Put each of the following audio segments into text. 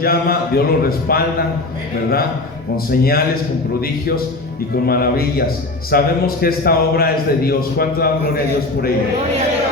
llama, Dios lo respalda, ¿verdad? Con señales, con prodigios y con maravillas. Sabemos que esta obra es de Dios. ¿Cuánto dan gloria a Dios por ello?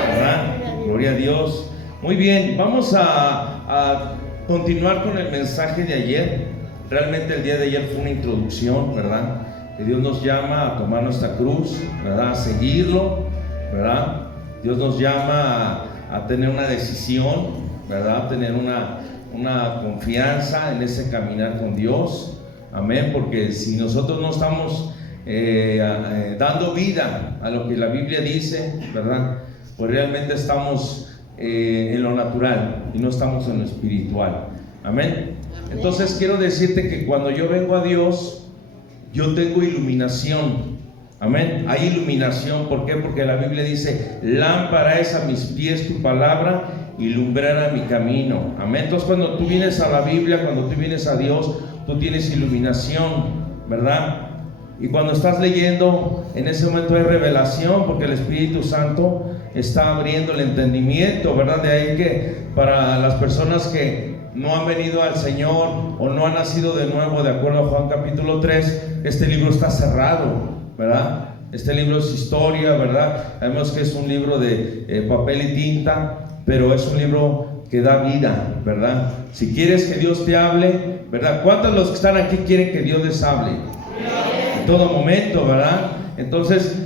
¿Verdad? Gloria a Dios. Muy bien, vamos a continuar con el mensaje de ayer. Realmente el día de ayer fue una introducción, ¿verdad? Que Dios nos llama a tomar nuestra cruz, ¿verdad? A seguirlo, ¿verdad? Dios nos llama a tener una decisión, ¿verdad? A tener una confianza en ese caminar con Dios. Amén, porque si nosotros no estamos dando vida a lo que la Biblia dice, ¿verdad? Pues realmente estamos en lo natural y no estamos en lo espiritual. Amén. Entonces quiero decirte que cuando yo vengo a Dios, yo tengo iluminación. Amén. Hay iluminación. ¿Por qué? Porque la Biblia dice: lámpara es a mis pies tu palabra y lumbrera mi camino. Amén. Entonces cuando tú vienes a la Biblia, cuando tú vienes a Dios, tú tienes iluminación, ¿verdad? Y cuando estás leyendo, en ese momento hay revelación, porque el Espíritu Santo está abriendo el entendimiento, ¿verdad? De ahí que para las personas que no han venido al Señor o no han nacido de nuevo, de acuerdo a Juan capítulo 3, este libro está cerrado, ¿verdad? Este libro es historia, ¿verdad? Sabemos que es un libro de papel y tinta, pero es un libro que da vida, ¿verdad? Si quieres que Dios te hable, ¿verdad? ¿Cuántos de los que están aquí quieren que Dios les hable? En todo momento, ¿verdad? Entonces,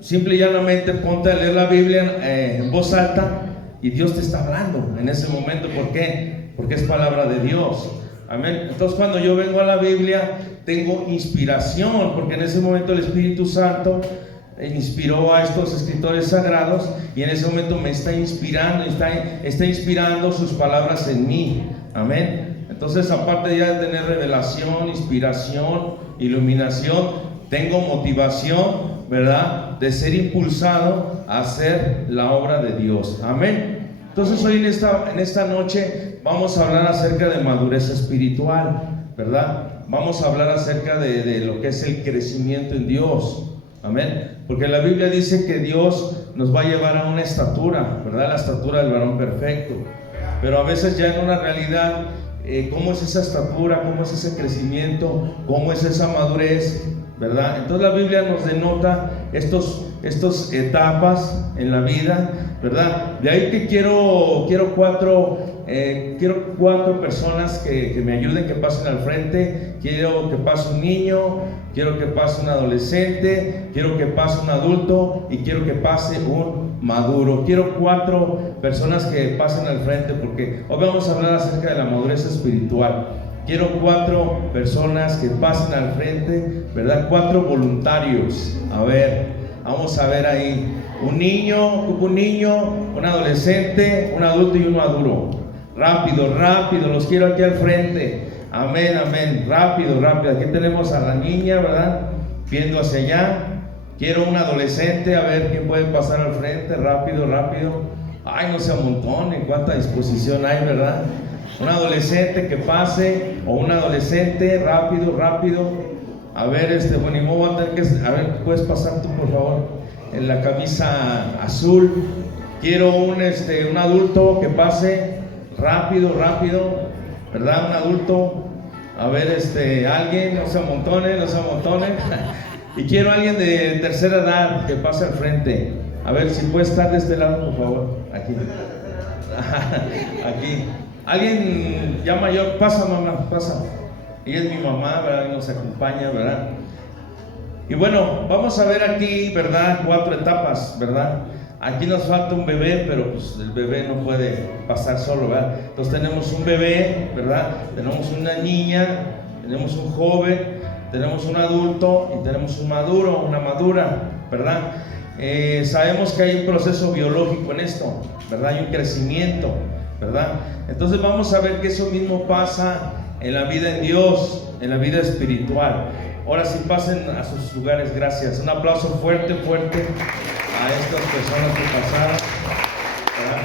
simple y llanamente ponte a leer la Biblia en voz alta y Dios te está hablando en ese momento. ¿Por qué? Porque es palabra de Dios. Amén. Entonces cuando yo vengo a la Biblia tengo inspiración, porque en ese momento el Espíritu Santo inspiró a estos escritores sagrados y en ese momento me está inspirando, está inspirando sus palabras en mí. Amén. Entonces, aparte ya de tener revelación, inspiración, iluminación, tengo motivación, ¿verdad? De ser impulsado a hacer la obra de Dios. Amén. Entonces hoy en esta noche vamos a hablar acerca de madurez espiritual, ¿verdad? Vamos a hablar acerca de lo que es el crecimiento en Dios. Amén. Porque la Biblia dice que Dios nos va a llevar a una estatura, ¿verdad? La estatura del varón perfecto. Pero a veces ya en una realidad, ¿cómo es esa estatura? ¿Cómo es ese crecimiento? ¿Cómo es esa madurez? ¿Verdad? Entonces la Biblia nos denota estas etapas en la vida, ¿verdad? De ahí que quiero cuatro personas que me ayuden, que pasen al frente. Quiero que pase un niño, quiero que pase un adolescente, quiero que pase un adulto y quiero que pase un maduro. Quiero 4 personas que pasen al frente, porque hoy vamos a hablar acerca de la madurez espiritual. Quiero 4 personas que pasen al frente, ¿verdad? 4 voluntarios. A ver, vamos a ver ahí. Un niño, un adolescente, un adulto y un maduro. Rápido, los quiero aquí al frente. Amén, amén. Rápido. Aquí tenemos a la niña, ¿verdad? Viendo hacia allá. Quiero un adolescente, a ver quién puede pasar al frente. Rápido. Ay, no se amontonen, cuánta disposición hay, ¿verdad? Un adolescente que pase, o un adolescente, rápido. A ver, bueno, voy a tener que, a ver, ¿puedes pasar tú, por favor? En la camisa azul. Quiero un adulto que pase rápido, ¿verdad? Un adulto. A ver, alguien, no se amontonen. Y quiero a alguien de tercera edad que pase al frente. A ver si puede estar de este lado, por favor. Aquí. Aquí. Alguien ya mayor, pasa mamá, pasa. Ella es mi mamá, ¿verdad? Y nos acompaña, ¿verdad? Y bueno, vamos a ver aquí, ¿verdad? 4 etapas, ¿verdad? Aquí nos falta un bebé, pero pues el bebé no puede pasar solo, ¿verdad? Entonces tenemos un bebé, ¿verdad? Tenemos una niña, tenemos un joven, tenemos un adulto y tenemos un maduro, una madura, ¿verdad? Sabemos que hay un proceso biológico en esto, ¿verdad? Hay un crecimiento, ¿verdad? Entonces vamos a ver que eso mismo pasa en la vida en Dios, en la vida espiritual. Ahora sí, pasen a sus lugares, gracias. Un aplauso fuerte a estas personas que pasaron, ¿verdad?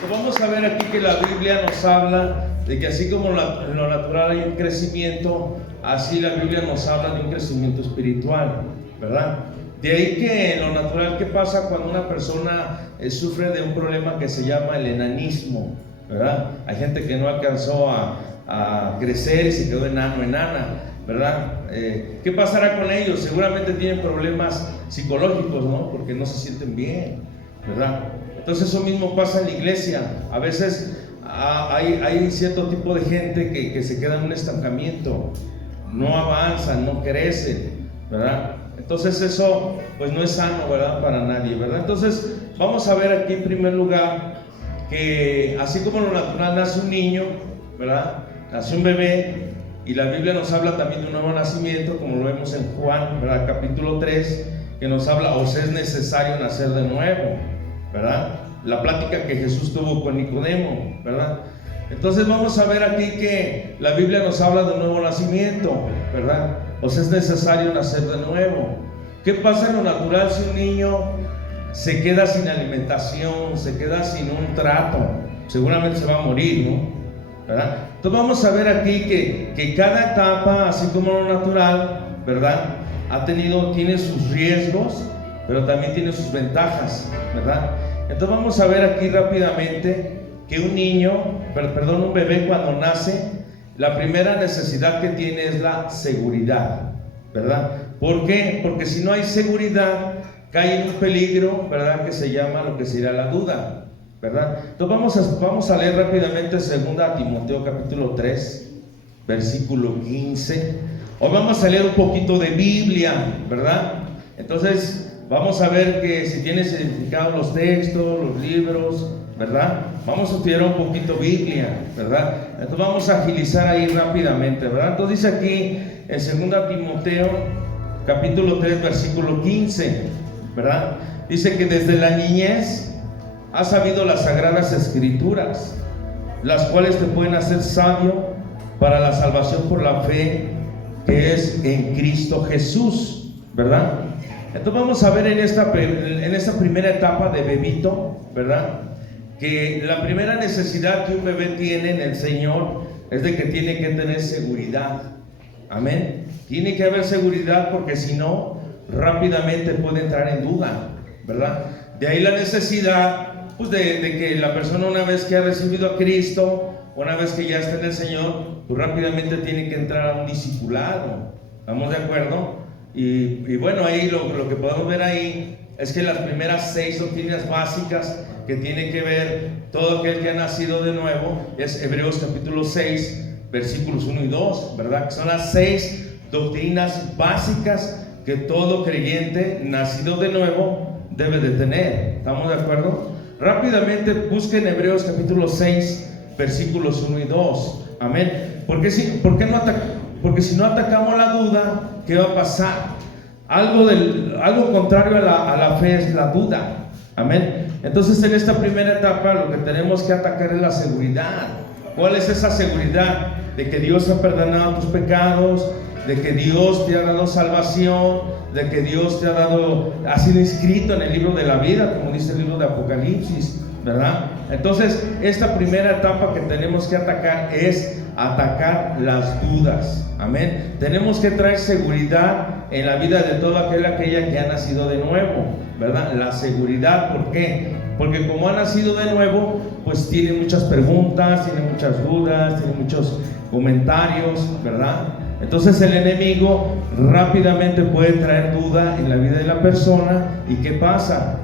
Pues vamos a ver aquí que la Biblia nos habla de que así como en lo natural hay un crecimiento, así la Biblia nos habla de un crecimiento espiritual, ¿verdad? De ahí que en lo natural, ¿qué pasa cuando una persona sufre de un problema que se llama el enanismo? ¿Verdad? Hay gente que no alcanzó a a crecer y se quedó enano, enana, ¿verdad? ¿Qué pasará con ellos? Seguramente tienen problemas psicológicos, ¿no? Porque no se sienten bien, ¿verdad? Entonces eso mismo pasa en la iglesia. A veces hay cierto tipo de gente que se queda en un estancamiento, no avanzan, no crecen, ¿verdad? Entonces eso pues no es sano, ¿verdad? Para nadie, ¿verdad? Entonces vamos a ver aquí en primer lugar que así como lo natural nace un niño, ¿verdad? Nace un bebé, y la Biblia nos habla también de un nuevo nacimiento, como lo vemos en Juan, ¿verdad? Capítulo 3, que nos habla, os es necesario nacer de nuevo, ¿verdad? La plática que Jesús tuvo con Nicodemo, ¿verdad? Entonces vamos a ver aquí que la Biblia nos habla de un nuevo nacimiento, ¿verdad? Os es necesario nacer de nuevo. ¿Qué pasa en lo natural si un niño se queda sin alimentación, se queda sin un trato? Seguramente se va a morir, ¿no? ¿Verdad? Entonces vamos a ver aquí que cada etapa, así como lo natural, ¿verdad? Tiene sus riesgos, pero también tiene sus ventajas, ¿verdad? Entonces vamos a ver aquí rápidamente que un bebé cuando nace, la primera necesidad que tiene es la seguridad, ¿verdad? ¿Por qué? Porque si no hay seguridad, cae en un peligro, ¿verdad? Que se llama lo que sería la duda, ¿verdad? Entonces vamos a leer rápidamente 2 Timoteo capítulo 3, versículo 15. Hoy vamos a leer un poquito de Biblia, ¿verdad? Entonces vamos a ver que si tienes identificados los textos, los libros, ¿verdad? Vamos a estudiar un poquito Biblia, ¿verdad? Entonces vamos a agilizar ahí rápidamente, ¿verdad? Entonces dice aquí en 2 Timoteo capítulo 3 versículo 15, ¿verdad? Dice que desde la niñez has sabido las sagradas escrituras, las cuales te pueden hacer sabio para la salvación por la fe que es en Cristo Jesús, ¿verdad? Entonces vamos a ver en esta primera etapa de bebito, ¿verdad? Que la primera necesidad que un bebé tiene en el Señor es de que tiene que tener seguridad. Amén. Tiene que haber seguridad, porque si no, rápidamente puede entrar en duda, ¿verdad? De ahí la necesidad, pues de que la persona, una vez que ha recibido a Cristo, una vez que ya está en el Señor, pues rápidamente tiene que entrar a un discipulado. ¿Estamos de acuerdo? Y bueno, ahí lo que podemos ver ahí es que las primeras 6 doctrinas básicas que tiene que ver todo aquel que ha nacido de nuevo es Hebreos capítulo 6 versículos 1 y 2, ¿verdad? Que son las 6 doctrinas básicas que todo creyente nacido de nuevo debe de tener. ¿Estamos de acuerdo? Rápidamente busquen Hebreos capítulo 6 versículos 1 y 2. Amén. Porque si no atacamos la duda, ¿qué va a pasar? Algo contrario a la fe es la duda. Amén. Entonces en esta primera etapa lo que tenemos que atacar es la seguridad. ¿Cuál es esa seguridad? De que Dios ha perdonado tus pecados, de que Dios te ha dado salvación, de que Dios ha sido inscrito en el libro de la vida, como dice el libro de Apocalipsis, ¿verdad? Entonces esta primera etapa que tenemos que atacar es atacar las dudas. Amén. Tenemos que traer seguridad en la vida de toda aquella que ha nacido de nuevo, ¿verdad? La seguridad, ¿por qué? Porque como ha nacido de nuevo, pues tiene muchas preguntas, tiene muchas dudas, tiene muchos comentarios, ¿verdad? Entonces el enemigo rápidamente puede traer duda en la vida de la persona. ¿Y qué pasa?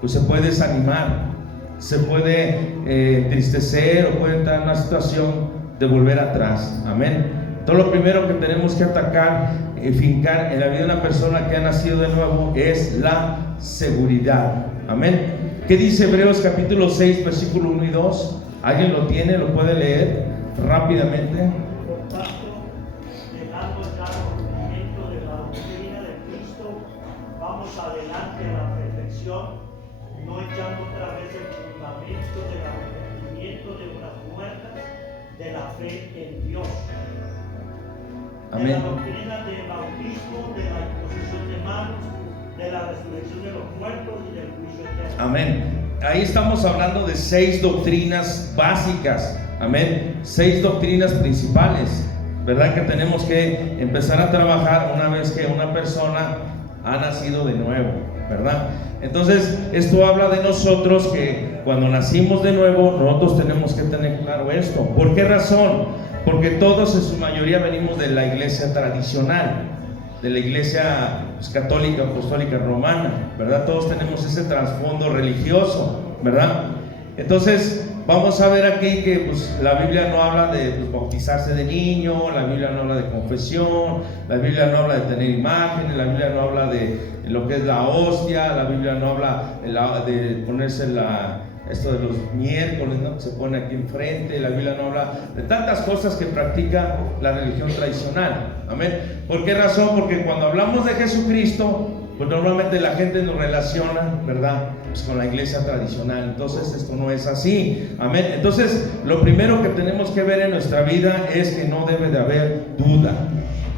Pues se puede desanimar, se puede entristecer, o puede entrar en una situación de volver atrás. Amén. Todo lo primero que tenemos que atacar y fincar en la vida de una persona que ha nacido de nuevo es la seguridad. Amén. ¿Qué dice Hebreos capítulo 6 versículo 1 y 2? ¿Alguien lo tiene? ¿Lo puede leer rápidamente? Por tanto, dejando ya el conocimiento de la doctrina de Cristo, vamos adelante a la perfección, no echando otra vez el fundamento del arrepentimiento de unas muertas, de la fe en Dios. Amén. De la doctrina del bautismo, de la imposición de manos, de la resurrección de los muertos y del juicio eterno. Amén. Ahí estamos hablando de 6 doctrinas básicas. Amén. 6 doctrinas principales, ¿verdad? Que tenemos que empezar a trabajar una vez que una persona ha nacido de nuevo, ¿verdad? Entonces, esto habla de nosotros, que cuando nacimos de nuevo, nosotros tenemos que tener claro esto. ¿Por qué razón? Porque todos en su mayoría venimos de la iglesia tradicional, de la iglesia católica, apostólica, romana, ¿verdad? Todos tenemos ese trasfondo religioso, ¿verdad? Entonces vamos a ver aquí que pues, la Biblia no habla de bautizarse de niño, la Biblia no habla de confesión, la Biblia no habla de tener imágenes, la Biblia no habla de lo que es la hostia, la Biblia no habla de ponerse esto de los miércoles, ¿no? Que se pone aquí enfrente. La Biblia no habla de tantas cosas que practica la religión tradicional. Amén. ¿Por qué razón? Porque cuando hablamos de Jesucristo, pues normalmente la gente nos relaciona, ¿verdad? Pues con la iglesia tradicional. Entonces esto no es así. Amén. Entonces lo primero que tenemos que ver en nuestra vida es que no debe de haber duda.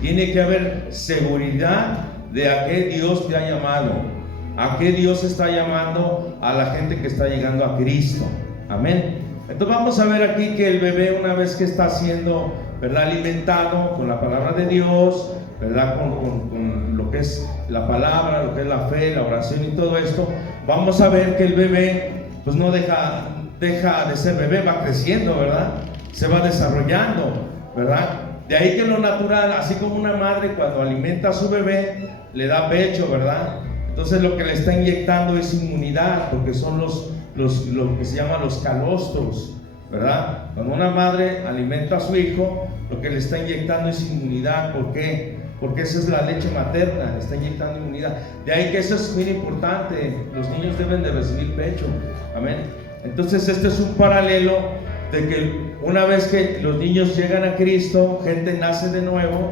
Tiene que haber seguridad de a qué Dios te ha llamado. ¿A qué Dios está llamando a la gente que está llegando a Cristo? Amén. Entonces vamos a ver aquí que el bebé, una vez que está siendo, ¿verdad?, alimentado con la palabra de Dios, ¿verdad?, con lo que es la palabra, lo que es la fe, la oración y todo esto, vamos a ver que el bebé pues no deja de ser bebé, va creciendo, ¿verdad? Se va desarrollando, ¿verdad? De ahí que lo natural, así como una madre cuando alimenta a su bebé, le da pecho, ¿verdad? Entonces lo que le está inyectando es inmunidad, porque son lo que se llaman los calostros, ¿verdad? Cuando una madre alimenta a su hijo, lo que le está inyectando es inmunidad. ¿Por qué? Porque esa es la leche materna, le está inyectando inmunidad. De ahí que eso es muy importante, los niños deben de recibir pecho, amén. Entonces este es un paralelo de que una vez que los niños llegan a Cristo, gente nace de nuevo,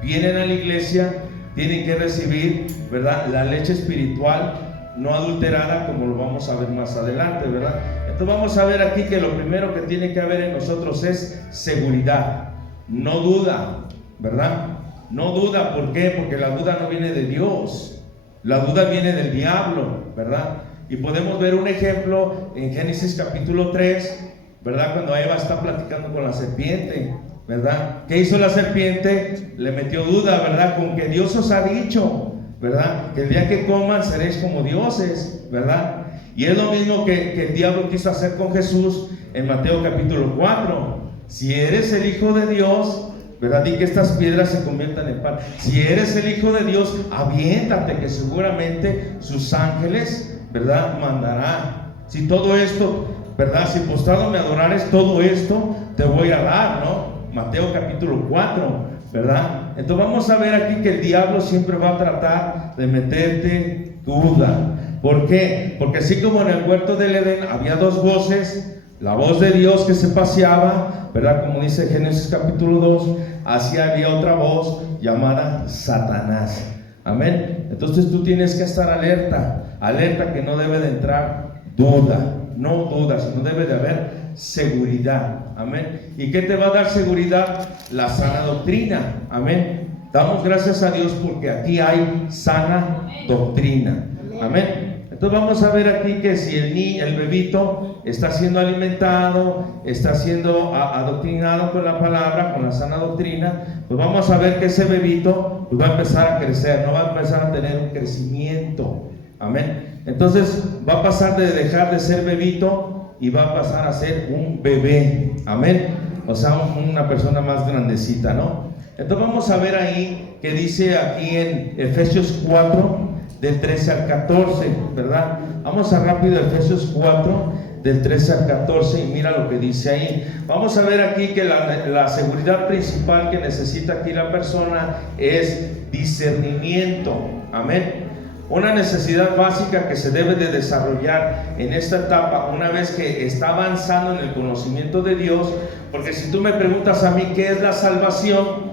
vienen a la iglesia, tienen que recibir, ¿verdad?, la leche espiritual no adulterada, como lo vamos a ver más adelante, ¿verdad? Entonces vamos a ver aquí que lo primero que tiene que haber en nosotros es seguridad, no duda, ¿verdad? No duda. ¿Por qué? Porque la duda no viene de Dios, la duda viene del diablo, ¿verdad? Y podemos ver un ejemplo en Génesis capítulo 3, ¿verdad? Cuando Eva está platicando con la serpiente, ¿verdad? ¿Qué hizo la serpiente? Le metió duda, ¿verdad? Con que Dios os ha dicho, ¿verdad?, que el día que coman seréis como dioses, ¿verdad? Y es lo mismo que el diablo quiso hacer con Jesús en Mateo capítulo 4. Si eres el Hijo de Dios, ¿verdad?, di que estas piedras se conviertan en pan. Si eres el Hijo de Dios, aviéntate, que seguramente sus ángeles, ¿verdad?, mandará. Si todo esto, ¿verdad?, si postrado me adorares, todo esto te voy a dar, ¿no? Mateo capítulo 4, ¿verdad? Entonces vamos a ver aquí que el diablo siempre va a tratar de meterte duda. ¿Por qué? Porque así como en el huerto del Edén había dos voces, la voz de Dios que se paseaba, ¿verdad?, como dice Génesis capítulo 2, así había otra voz llamada Satanás. Amén. Entonces tú tienes que estar alerta que no debe de entrar duda, no duda, sino debe de haber seguridad. Amén. ¿Y qué te va a dar seguridad? La sana doctrina. Amén. Damos gracias a Dios porque aquí hay sana doctrina. Amén. Entonces vamos a ver aquí que si el bebito está siendo alimentado, está siendo adoctrinado con la palabra, con la sana doctrina, pues vamos a ver que ese bebito pues va a empezar a crecer, no va a empezar a tener un crecimiento. Amén. Entonces va a pasar de dejar de ser bebito y va a pasar a ser un bebé. Amén. O sea, una persona más grandecita, ¿no? Entonces vamos a ver ahí que dice aquí en Efesios 4 del 13 al 14, ¿verdad? Vamos a rápido Efesios 4 del 13 al 14 y mira lo que dice ahí. Vamos a ver aquí que la seguridad principal que necesita aquí la persona es discernimiento. Amén. Una necesidad básica que se debe de desarrollar en esta etapa una vez que está avanzando en el conocimiento de Dios, porque si tú me preguntas a mí qué es la salvación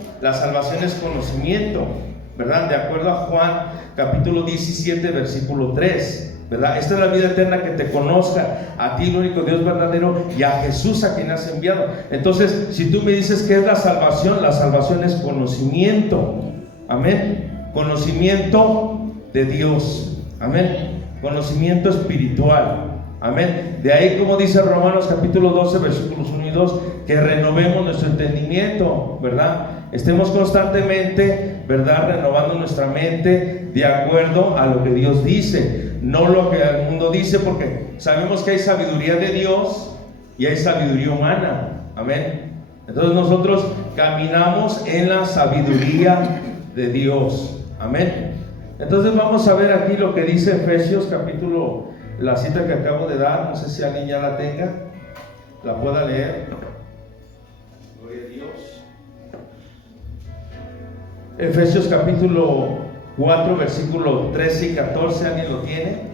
es conocimiento, ¿verdad? De acuerdo a Juan capítulo 17 versículo 3, ¿verdad? Esta es la vida eterna, que te conozca a ti, el único Dios verdadero, y a Jesús a quien has enviado. Entonces, si tú me dices qué es la salvación es conocimiento. Amén. Conocimiento de Dios. Amén. Conocimiento espiritual. Amén. De ahí, como dice Romanos capítulo 12 versículos 1 y 2, que renovemos nuestro entendimiento, ¿verdad? Estemos constantemente, ¿verdad?, renovando nuestra mente de acuerdo a lo que Dios dice, no lo que el mundo dice, porque sabemos que hay sabiduría de Dios y hay sabiduría humana. Amén. Entonces nosotros caminamos en la sabiduría de Dios. Amén. Entonces vamos a ver aquí lo que dice Efesios capítulo, la cita que acabo de dar. No sé si alguien ya la tenga, la pueda leer. Gloria a Dios. Efesios capítulo 4 versículo 13 y 14. ¿Alguien lo tiene?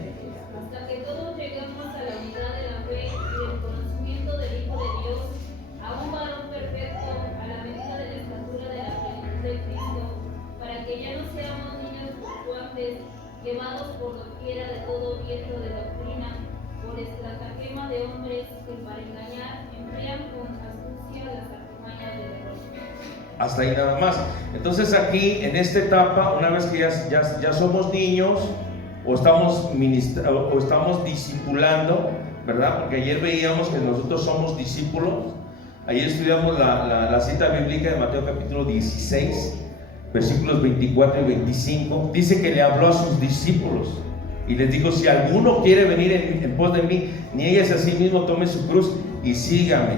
Hasta que todos lleguemos a la unidad de la fe y del conocimiento del Hijo de Dios, a un varón perfecto, a la medida de la estatura de la plenitud de Cristo, para que ya no seamos niños fluctuantes, llevados por doquiera de todo viento de doctrina, por estratagema de hombres que para engañar emplean con astucia las artimañas del error. Hasta ahí nada más. Entonces aquí en esta etapa, una vez que ya somos niños o estamos discipulando, ¿verdad? Porque ayer veíamos que nosotros somos discípulos. Ayer estudiamos la cita bíblica de Mateo capítulo 16, versículos 24 y 25. Dice que le habló a sus discípulos y les dijo: si alguno quiere venir en pos de mí, niéguese a sí mismo, tome su cruz y sígame.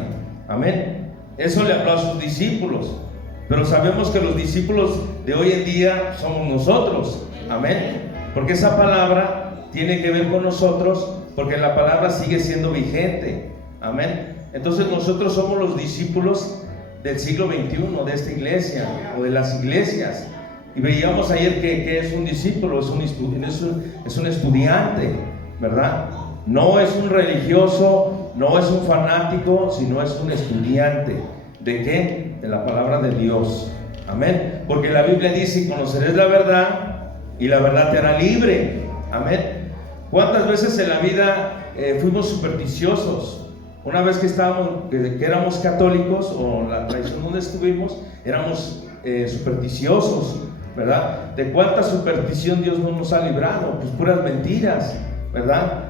Amén. Eso le habló a sus discípulos. Pero sabemos que los discípulos de hoy en día somos nosotros. Amén. Porque esa palabra tiene que ver con nosotros, porque la palabra sigue siendo vigente. Amén. Entonces nosotros somos los discípulos del siglo XXI, de esta iglesia o de las iglesias. Y veíamos ayer que es un discípulo, es un estudiante, ¿verdad? No es un religioso, no es un fanático, sino es un estudiante. ¿De qué? De la palabra de Dios. Amén. Porque la Biblia dice: conoceréis la verdad y la verdad te hará libre. Amén. ¿Cuántas veces en la vida fuimos supersticiosos? Una vez que éramos católicos, o la tradición donde estuvimos, éramos supersticiosos, ¿verdad? ¿De cuánta superstición Dios no nos ha librado? Pues puras mentiras, ¿verdad?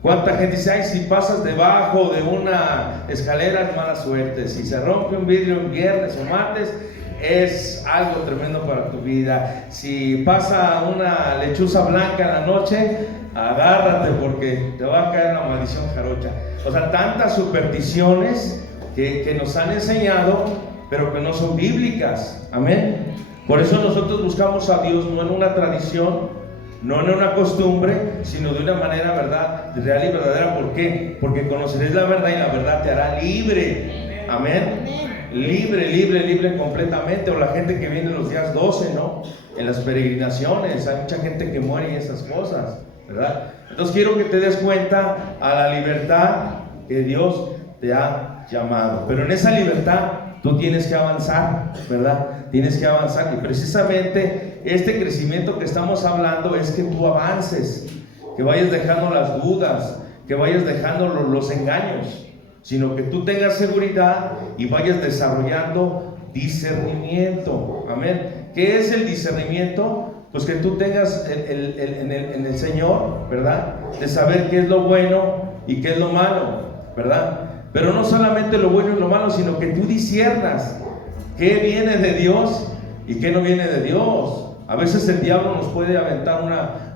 ¿Cuánta gente dice: ay, si pasas debajo de una escalera es mala suerte, si se rompe un vidrio un viernes o martes es algo tremendo para tu vida, si pasa una lechuza blanca en la noche, agárrate porque te va a caer la maldición jarocha? O sea, tantas supersticiones que nos han enseñado, pero que no son bíblicas. Amén. Por eso nosotros buscamos a Dios no en una tradición, no en una costumbre, sino de una manera, ¿verdad?, real y verdadera. ¿Por qué? Porque conoceréis la verdad y la verdad te hará libre. Amén. Libre completamente. O la gente que viene los días 12, ¿no? En las peregrinaciones, hay mucha gente que muere y esas cosas, ¿verdad? Entonces quiero que te des cuenta a la libertad que Dios te ha llamado. Pero en esa libertad tú tienes que avanzar, ¿verdad? Tienes que avanzar. Y precisamente este crecimiento que estamos hablando es que tú avances, que vayas dejando las dudas, que vayas dejando los engaños, sino que tú tengas seguridad y vayas desarrollando discernimiento. Amén. ¿Qué es el discernimiento? Pues que tú tengas en el Señor, ¿verdad?, de saber qué es lo bueno y qué es lo malo, ¿verdad? Pero no solamente lo bueno y lo malo, sino que tú disciernas qué viene de Dios y qué no viene de Dios. A veces el diablo nos puede aventar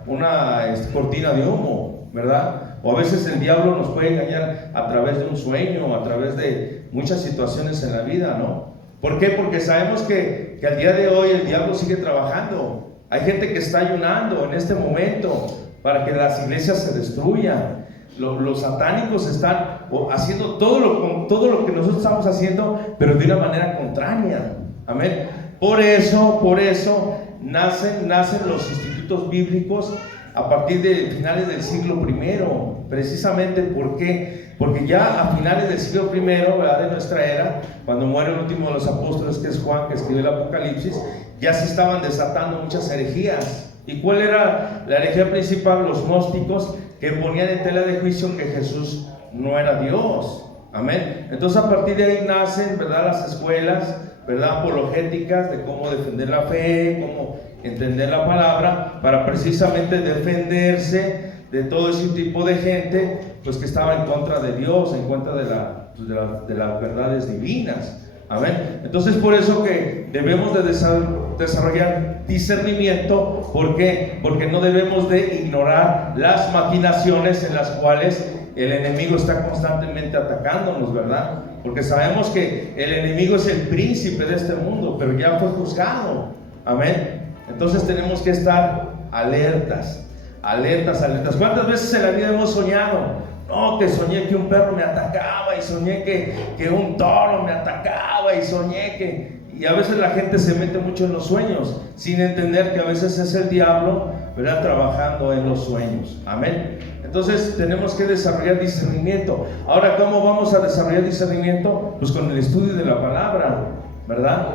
una cortina de humo, ¿verdad? O a veces el diablo nos puede engañar a través de un sueño, a través de muchas situaciones en la vida, ¿no? ¿Por qué? Porque sabemos que al día de hoy el diablo sigue trabajando. Hay gente que está ayunando en este momento para que las iglesias se destruyan. Los satánicos están haciendo todo lo que nosotros estamos haciendo, pero de una manera contraria. Amén. Por eso nacen los institutos bíblicos a partir de finales del siglo I. Precisamente, ¿por qué? Porque ya a finales del siglo I, ¿verdad?, de nuestra era, cuando muere el último de los apóstoles, que es Juan, que escribe el Apocalipsis, ya se estaban desatando muchas herejías. ¿Y cuál era la herejía principal? Los gnósticos, que ponían en tela de juicio que Jesús no era Dios. Amén. Entonces a partir de ahí nacen, ¿verdad?, las escuelas, ¿verdad?, apologéticas, de cómo defender la fe, cómo entender la palabra, para precisamente defenderse de todo ese tipo de gente, pues, que estaba en contra de Dios, en contra de las verdades divinas. Amén. Entonces, por eso que debemos de desarrollar discernimiento. ¿Por qué? Porque no debemos de ignorar las maquinaciones en las cuales el enemigo está constantemente atacándonos, ¿verdad? Porque sabemos que el enemigo es el príncipe de este mundo, pero ya fue juzgado. Amén. Entonces tenemos que estar alertas, alertas, alertas. ¿Cuántas veces en la vida hemos soñado? No, que soñé que un perro me atacaba, y soñé que un toro me atacaba, y soñé que... Y a veces la gente se mete mucho en los sueños, sin entender que a veces es el diablo, ¿verdad?, trabajando en los sueños. Amén. Entonces tenemos que desarrollar discernimiento. Ahora, ¿cómo vamos a desarrollar discernimiento? Pues con el estudio de la palabra, ¿verdad?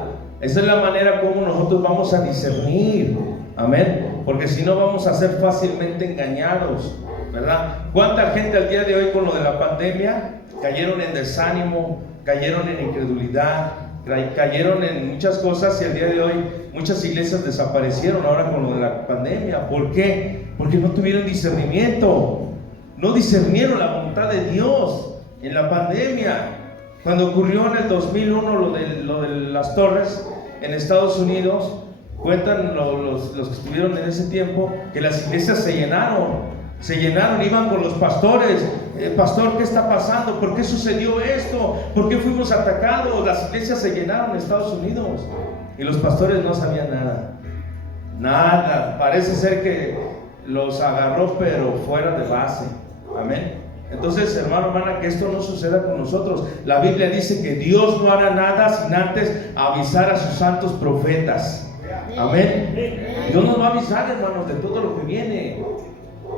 Esa es la manera como nosotros vamos a discernir. Amén. Porque si no, vamos a ser fácilmente engañados, ¿verdad? ¿Cuánta gente al día de hoy con lo de la pandemia cayeron en desánimo, cayeron en incredulidad, cayeron en muchas cosas, y al día de hoy muchas iglesias desaparecieron ahora con lo de la pandemia? ¿Por qué? Porque no tuvieron discernimiento, no discernieron la voluntad de Dios en la pandemia. Cuando ocurrió en el 2001 lo de las torres en Estados Unidos, cuentan los que estuvieron en ese tiempo que las iglesias se llenaron, iban con los pastores. Pastor, ¿qué está pasando? ¿Por qué sucedió esto? ¿Por qué fuimos atacados? Las iglesias se llenaron en Estados Unidos y los pastores no sabían nada. Parece ser que los agarró, pero fuera de base. Amén. Entonces, hermano, hermana, que esto no suceda con nosotros. La Biblia dice que Dios no hará nada sin antes avisar a sus santos profetas. Amén. Dios nos va a avisar, hermanos, de todo lo que viene.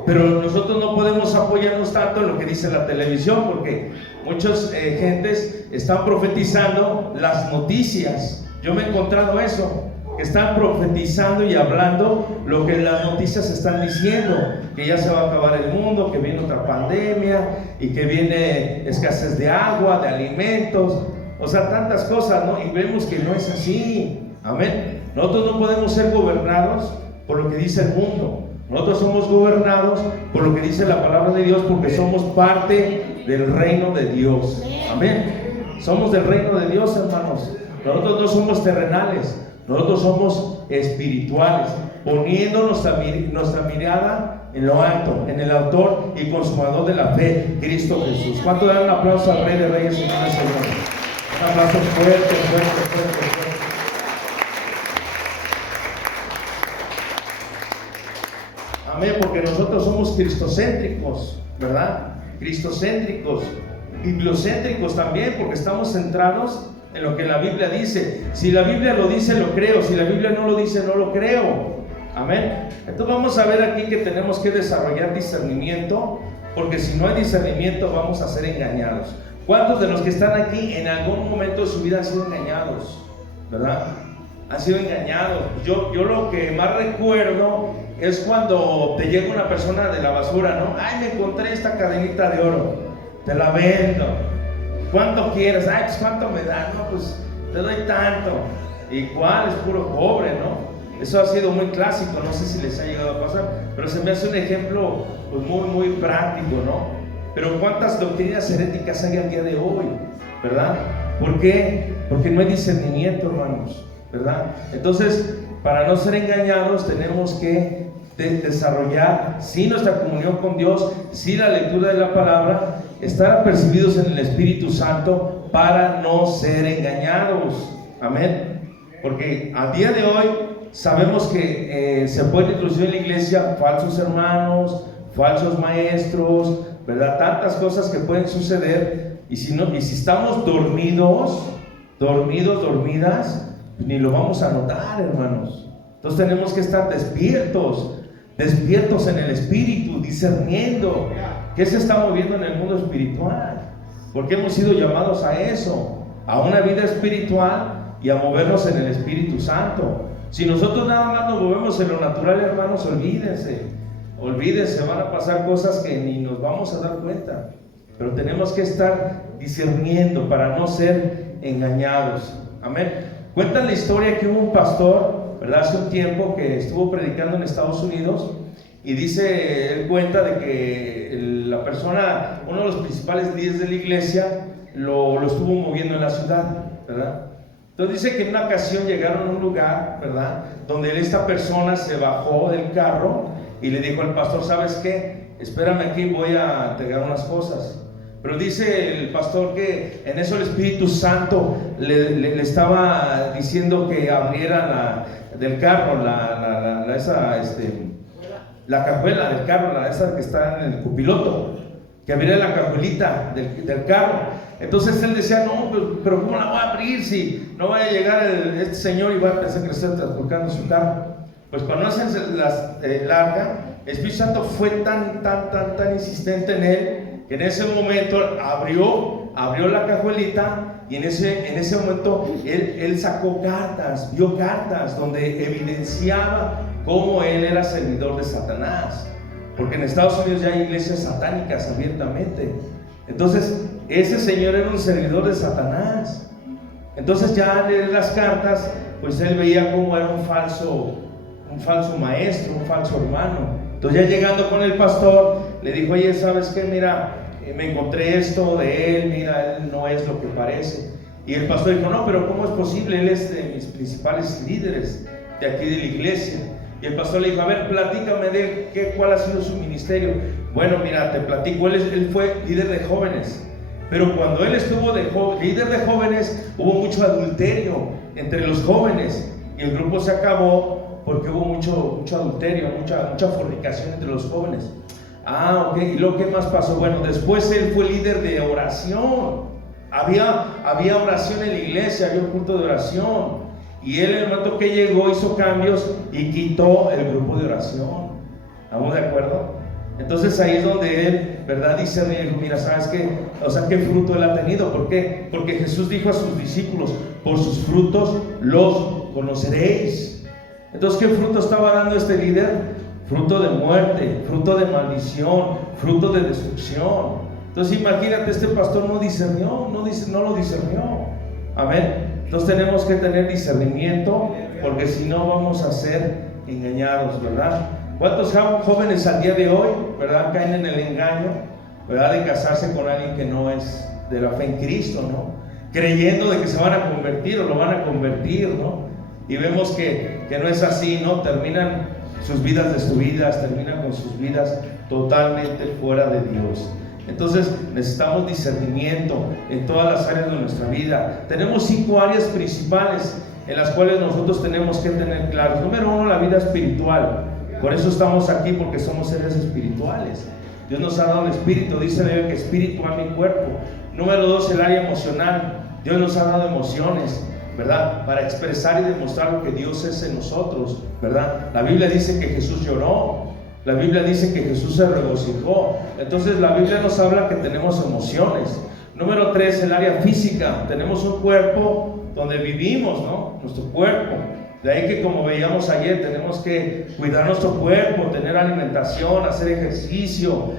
Pero nosotros no podemos apoyarnos tanto en lo que dice la televisión, porque muchas gentes están profetizando las noticias. Yo me he encontrado eso, que están profetizando y hablando lo que las noticias están diciendo, que ya se va a acabar el mundo, que viene otra pandemia y que viene escasez de agua, de alimentos, o sea, tantas cosas, ¿no? Y vemos que no es así. Amén. Nosotros no podemos ser gobernados por lo que dice el mundo. Nosotros somos gobernados por lo que dice la palabra de Dios, porque somos parte del reino de Dios. Amén. Somos del reino de Dios, hermanos. Nosotros no somos terrenales, nosotros somos espirituales, poniendo nuestra mirada en lo alto, en el autor y consumador de la fe, Cristo Jesús. ¿Cuánto dan un aplauso al Rey de Reyes y Señor de Señores? Un aplauso fuerte. Amén, porque nosotros somos cristocéntricos, ¿verdad? Cristocéntricos, bibliocéntricos también, porque estamos centrados en lo que la Biblia dice. Si la Biblia lo dice, lo creo. Si la Biblia no lo dice, no lo creo. Amén. Entonces vamos a ver aquí que tenemos que desarrollar discernimiento, porque si no hay discernimiento vamos a ser engañados. ¿Cuántos de los que están aquí en algún momento de su vida han sido engañados? ¿Verdad? Han sido engañados. Yo lo que más recuerdo es cuando te llega una persona de la basura, ¿no? Ay, me encontré esta cadenita de oro, te la vendo. ¿Cuánto quieres? Ay, pues ¿cuánto me da? No, pues te doy tanto. ¿Y cuál? Es puro pobre, ¿no? Eso ha sido muy clásico, no sé si les ha llegado a pasar, pero se me hace un ejemplo pues, muy práctico, ¿no? Pero ¿cuántas doctrinas heréticas hay al día de hoy? ¿Verdad? ¿Por qué? Porque no hay discernimiento, hermanos, ¿verdad? Entonces, para no ser engañados, tenemos que desarrollar, sí, nuestra comunión con Dios, sí, la lectura de la palabra, estar apercibidos en el Espíritu Santo para no ser engañados. Amén. Porque al día de hoy sabemos que se puede inclusive en la iglesia falsos hermanos, falsos maestros, ¿verdad? Tantas cosas que pueden suceder, y si estamos dormidas, ni lo vamos a notar, hermanos. Entonces tenemos que estar despiertos en el Espíritu, discerniendo qué se está moviendo en el mundo espiritual, porque hemos sido llamados a eso, a una vida espiritual y a movernos en el Espíritu Santo. Si nosotros nada más nos movemos en lo natural, hermanos, olvídense, van a pasar cosas que ni nos vamos a dar cuenta. Pero tenemos que estar discerniendo para no ser engañados. Amén. Cuentan la historia que hubo un pastor, ¿verdad?, hace un tiempo, que estuvo predicando en Estados Unidos, y él cuenta de que la persona, uno de los principales líderes de la iglesia, lo estuvo moviendo en la ciudad, ¿verdad? Entonces dice que en una ocasión llegaron a un lugar, ¿verdad?, donde esta persona se bajó del carro y le dijo al pastor: ¿sabes qué? Espérame aquí, voy a entregar unas cosas. Pero dice el pastor que en eso el Espíritu Santo le estaba diciendo que abriera del carro, la cajuela del carro, esa que está en el copiloto, que abriera la cajuelita del carro. Entonces él decía, no, pero ¿cómo la voy a abrir si no vaya a llegar este señor y va a pensar que le está transportando su carro? Pues para no hacerse larga, el Espíritu Santo fue tan insistente en él, que en ese momento abrió la cajuelita, y en ese momento él sacó cartas, vio cartas donde evidenciaba cómo él era servidor de Satanás, porque en Estados Unidos ya hay iglesias satánicas abiertamente. Entonces ese señor era un servidor de Satanás. Entonces ya al leer las cartas, pues él veía cómo era un falso maestro, un falso hermano. Entonces ya llegando con el pastor, le dijo, oye, ¿sabes qué? Mira, me encontré esto de él, mira, él no es lo que parece. Y el pastor dijo, no, pero ¿cómo es posible? Él es de mis principales líderes de aquí de la iglesia. Y el pastor le dijo, a ver, platícame de él, ¿cuál ha sido su ministerio? Bueno, mira, te platico, él fue líder de jóvenes, pero cuando él estuvo líder de jóvenes, hubo mucho adulterio entre los jóvenes, y el grupo se acabó porque hubo mucho adulterio, mucha fornicación entre los jóvenes. Ok, ¿y lo que más pasó? Bueno, después él fue líder de oración. Había oración en la iglesia, había un culto de oración. Y él, en el momento que llegó, hizo cambios y quitó el grupo de oración. ¿Estamos de acuerdo? Entonces ahí es donde él, ¿verdad? Dice, mira, ¿sabes qué? O sea, ¿qué fruto él ha tenido? ¿Por qué? Porque Jesús dijo a sus discípulos, por sus frutos los conoceréis. Entonces, ¿qué fruto estaba dando este líder? Fruto de muerte, fruto de maldición, fruto de destrucción. Entonces imagínate, este pastor no lo discernió. Amén. Entonces tenemos que tener discernimiento, porque si no vamos a ser engañados, ¿verdad? ¿Cuántos jóvenes al día de hoy, verdad, caen en el engaño, verdad, de casarse con alguien que no es de la fe en Cristo, ¿no? Creyendo de que se van a convertir o lo van a convertir, ¿no? Y vemos que no es así, ¿no? Terminan sus vidas destruidas, terminan con sus vidas totalmente fuera de Dios. Entonces necesitamos discernimiento en todas las áreas de nuestra vida. Tenemos 5 áreas principales en las cuales nosotros tenemos que tener claros. Número 1, la vida espiritual. Por eso estamos aquí, porque somos seres espirituales. Dios nos ha dado el espíritu, dice la Biblia que espíritu, alma y cuerpo. Número 2, el área emocional. Dios nos ha dado emociones, ¿verdad? Para expresar y demostrar lo que Dios es en nosotros, ¿verdad? La Biblia dice que Jesús lloró. La Biblia dice que Jesús se regocijó. Entonces la Biblia nos habla que tenemos emociones. Número 3, el área física. Tenemos un cuerpo donde vivimos, ¿no? Nuestro cuerpo. De ahí que, como veíamos ayer, tenemos que cuidar nuestro cuerpo, tener alimentación, hacer ejercicio,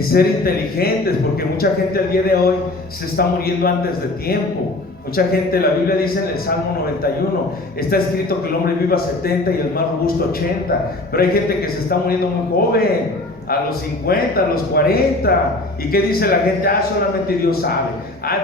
ser inteligentes, porque mucha gente al día de hoy se está muriendo antes de tiempo. Mucha gente, la Biblia dice en el Salmo 91, está escrito que el hombre viva 70 y el más robusto 80, pero hay gente que se está muriendo muy joven, a los 50, a los 40, ¿y qué dice la gente? Solamente Dios sabe,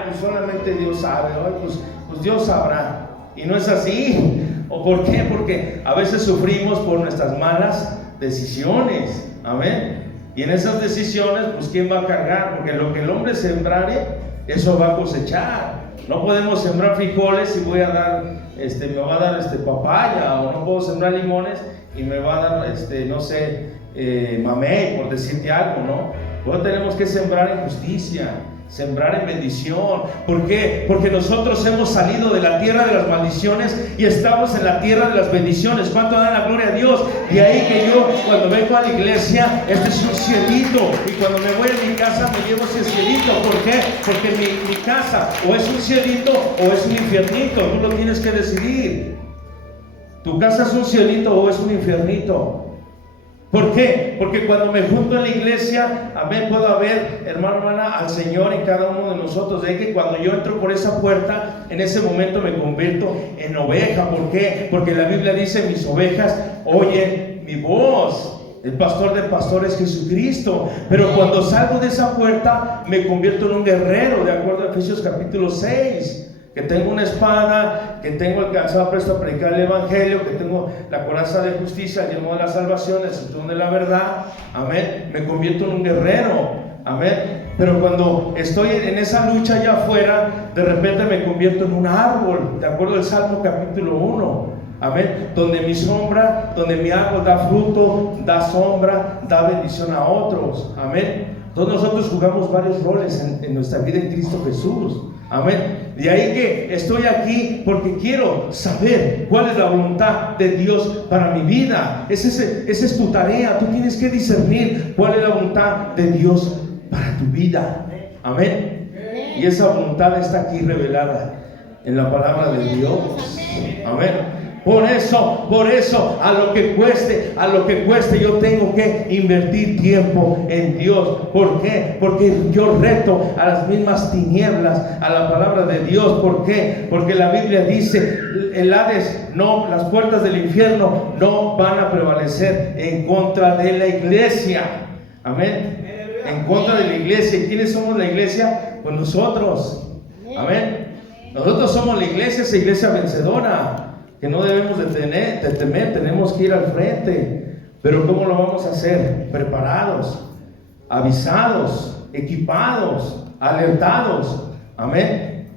pues solamente Dios sabe, pues Dios sabrá, y no es así. ¿O por qué? Porque a veces sufrimos por nuestras malas decisiones, amén, y en esas decisiones, pues ¿quién va a cargar? Porque lo que el hombre sembrare, eso va a cosechar. No podemos sembrar frijoles y me va a dar papaya, o no puedo sembrar limones y me va a dar mamey, por decirte algo, ¿no? Luego tenemos que sembrar en justicia, sembrar en bendición. ¿Por qué? Porque nosotros hemos salido de la tierra de las maldiciones y estamos en la tierra de las bendiciones. ¿Cuánto dan la gloria a Dios? Y ahí que yo, cuando vengo a la iglesia, este es un cielito, y cuando me voy a mi casa me llevo ese cielito. ¿Por qué? Porque mi casa o es un cielito o es un infiernito. Tú lo tienes que decidir. ¿Tu casa es un cielito o es un infiernito? ¿Por qué? Porque cuando me junto en la iglesia, amén, puedo ver, hermano, hermana, al Señor en cada uno de nosotros. De que cuando yo entro por esa puerta, en ese momento me convierto en oveja. ¿Por qué? Porque la Biblia dice, mis ovejas oyen mi voz. El pastor de pastores es Jesucristo. Pero cuando salgo de esa puerta, me convierto en un guerrero, de acuerdo a Efesios capítulo 6. Que tengo una espada, que tengo el calzado presto a predicar el evangelio, que tengo la coraza de justicia, el yelmo de la salvación, el cinturón de la verdad, amén. Me convierto en un guerrero, amén. Pero cuando estoy en esa lucha allá afuera, de repente me convierto en un árbol, de acuerdo al Salmo capítulo 1. Amén. Donde mi sombra, donde mi árbol da fruto, da sombra, da bendición a otros. Amén. Todos nosotros jugamos varios roles en nuestra vida en Cristo Jesús. Amén. De ahí que estoy aquí porque quiero saber cuál es la voluntad de Dios para mi vida. Esa es tu tarea. Tú tienes que discernir cuál es la voluntad de Dios para tu vida. Amén. Y esa voluntad está aquí revelada en la palabra de Dios. Amén. Por eso, a lo que cueste, yo tengo que invertir tiempo en Dios. ¿Por qué? Porque yo reto a las mismas tinieblas, a la palabra de Dios. ¿Por qué? Porque la Biblia dice, el Hades, no, las puertas del infierno no van a prevalecer en contra de la iglesia. Amén. En contra de la iglesia. ¿Y quiénes somos la iglesia? Pues nosotros. Amén. Nosotros somos la iglesia, esa iglesia vencedora, que no debemos de temer, tenemos que ir al frente. Pero ¿cómo lo vamos a hacer? Preparados, avisados, equipados, alertados. Amén.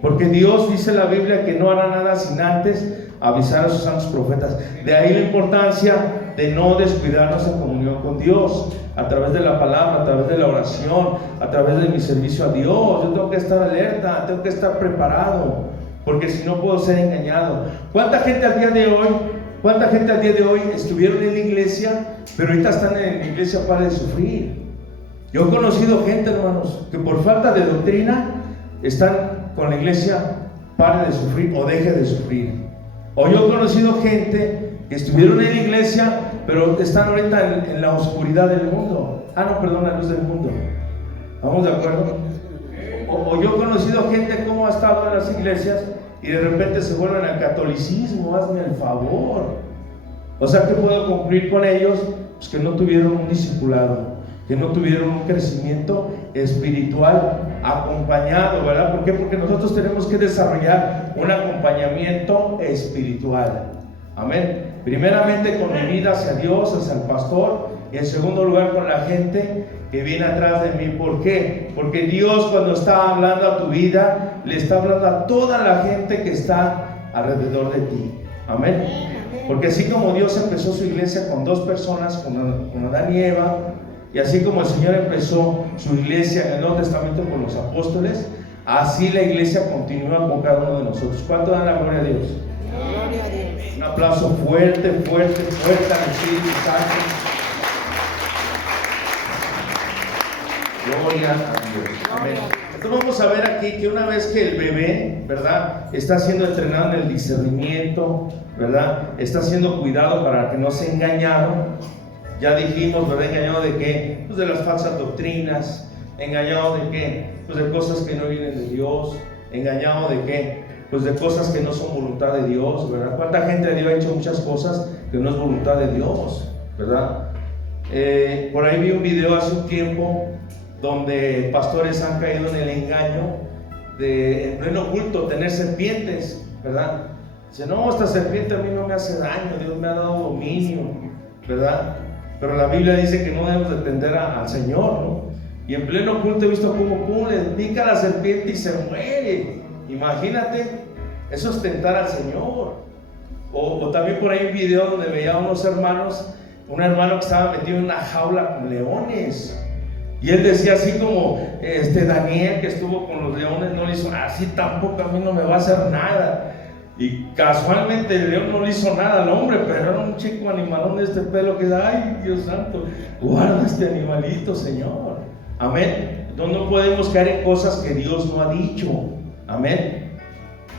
Porque Dios, dice la Biblia, que no hará nada sin antes avisar a sus santos profetas. De ahí la importancia de no descuidarnos en comunión con Dios, a través de la palabra, a través de la oración, a través de mi servicio a Dios. Yo tengo que estar alerta, tengo que estar preparado, porque si no puedo ser engañado. ¿Cuánta gente al día de hoy estuvieron en la iglesia, pero ahorita están en la iglesia para de sufrir? Yo he conocido gente, hermanos, que por falta de doctrina están con la iglesia para de sufrir o deje de sufrir. O yo he conocido gente que estuvieron en la iglesia, pero están ahorita en la oscuridad del mundo. La luz del mundo. ¿Vamos de acuerdo? O yo he conocido gente como ha estado en las iglesias y de repente se vuelven al catolicismo. Hazme el favor. O sea, ¿qué puedo cumplir con ellos? Pues que no tuvieron un discipulado, que no tuvieron un crecimiento espiritual acompañado, ¿verdad? ¿Por qué? Porque nosotros tenemos que desarrollar un acompañamiento espiritual. Amén. Primeramente con mi vida hacia Dios, hacia el pastor, y en segundo lugar con la gente que viene atrás de mí. ¿Por qué? Porque Dios, cuando está hablando a tu vida, le está hablando a toda la gente que está alrededor de ti. Amén. Porque así como Dios empezó su iglesia con dos personas, con Adán y Eva, y así como el Señor empezó su iglesia en el Nuevo Testamento con los apóstoles, así la iglesia continúa con cada uno de nosotros. ¿Cuánto dan la gloria a Dios? Gloria a Dios. Un aplauso fuerte al Espíritu Santo. Gloria a Dios. Amén. Entonces vamos a ver aquí que una vez que el bebé, ¿verdad?, está siendo entrenado en el discernimiento, ¿verdad?, está siendo cuidado para que no sea engañado. Ya dijimos, ¿verdad?, engañado de qué? Pues de las falsas doctrinas. Engañado de qué? Pues de cosas que no vienen de Dios. Engañado de qué? Pues de cosas que no son voluntad de Dios, ¿verdad? ¿Cuánta gente de Dios ha hecho muchas cosas que no es voluntad de Dios, ¿verdad? Por ahí vi un video hace un tiempo donde pastores han caído en el engaño de, en pleno culto, tener serpientes, ¿verdad? Dice, no, esta serpiente a mí no me hace daño, Dios me ha dado dominio, ¿verdad? Pero la Biblia dice que no debemos de tender al Señor, ¿no? Y en pleno culto he visto cómo le pica la serpiente y se muere. Imagínate, eso es tentar al Señor. O también por ahí un video donde veía a unos hermanos, un hermano que estaba metido en una jaula con leones. Y él decía así como Daniel, que estuvo con los leones, no le hizo nada, así tampoco a mí no me va a hacer nada. Y casualmente el león no le hizo nada al hombre, pero era un chico animalón de este pelo que da, ay Dios santo, guarda este animalito, Señor. Amén. Entonces no podemos caer en cosas que Dios no ha dicho. Amén.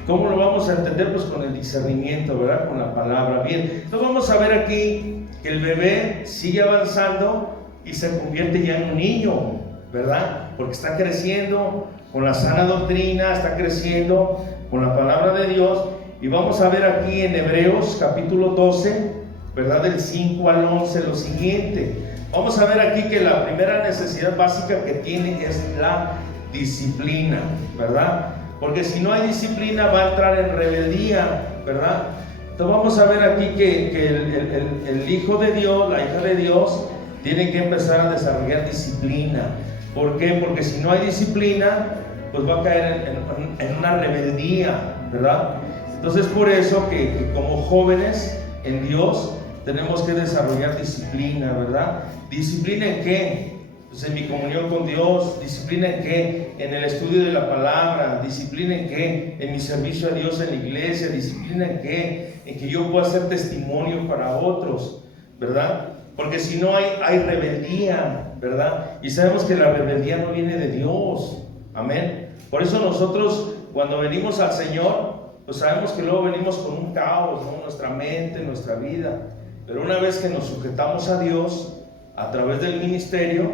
¿Cómo lo vamos a entender? Pues con el discernimiento, ¿verdad? Con la palabra. Bien, entonces vamos a ver aquí que el bebé sigue avanzando y se convierte ya en un niño, ¿verdad? Porque está creciendo con la sana doctrina, está creciendo con la palabra de Dios. Y vamos a ver aquí en Hebreos capítulo 12, ¿verdad? Del 5 al 11, lo siguiente. Vamos a ver aquí que la primera necesidad básica que tiene es la disciplina, ¿verdad? Porque si no hay disciplina va a entrar en rebeldía, ¿verdad? Entonces vamos a ver aquí que el hijo de Dios, la hija de Dios, tiene que empezar a desarrollar disciplina. ¿Por qué? Porque si no hay disciplina, pues va a caer en una rebeldía, ¿verdad? Entonces por eso que como jóvenes en Dios tenemos que desarrollar disciplina, ¿verdad? ¿Disciplina en qué? Pues en mi comunión con Dios. ¿Disciplina en qué? En el estudio de la palabra. ¿Disciplina en qué? En mi servicio a Dios en la iglesia. ¿Disciplina en qué? En que yo pueda ser testimonio para otros, ¿verdad? Porque si no hay rebeldía, ¿verdad? Y sabemos que la rebeldía no viene de Dios. Amén. Por eso nosotros cuando venimos al Señor, pues sabemos que luego venimos con un caos, ¿no? Nuestra mente, nuestra vida. Pero una vez que nos sujetamos a Dios, a través del ministerio,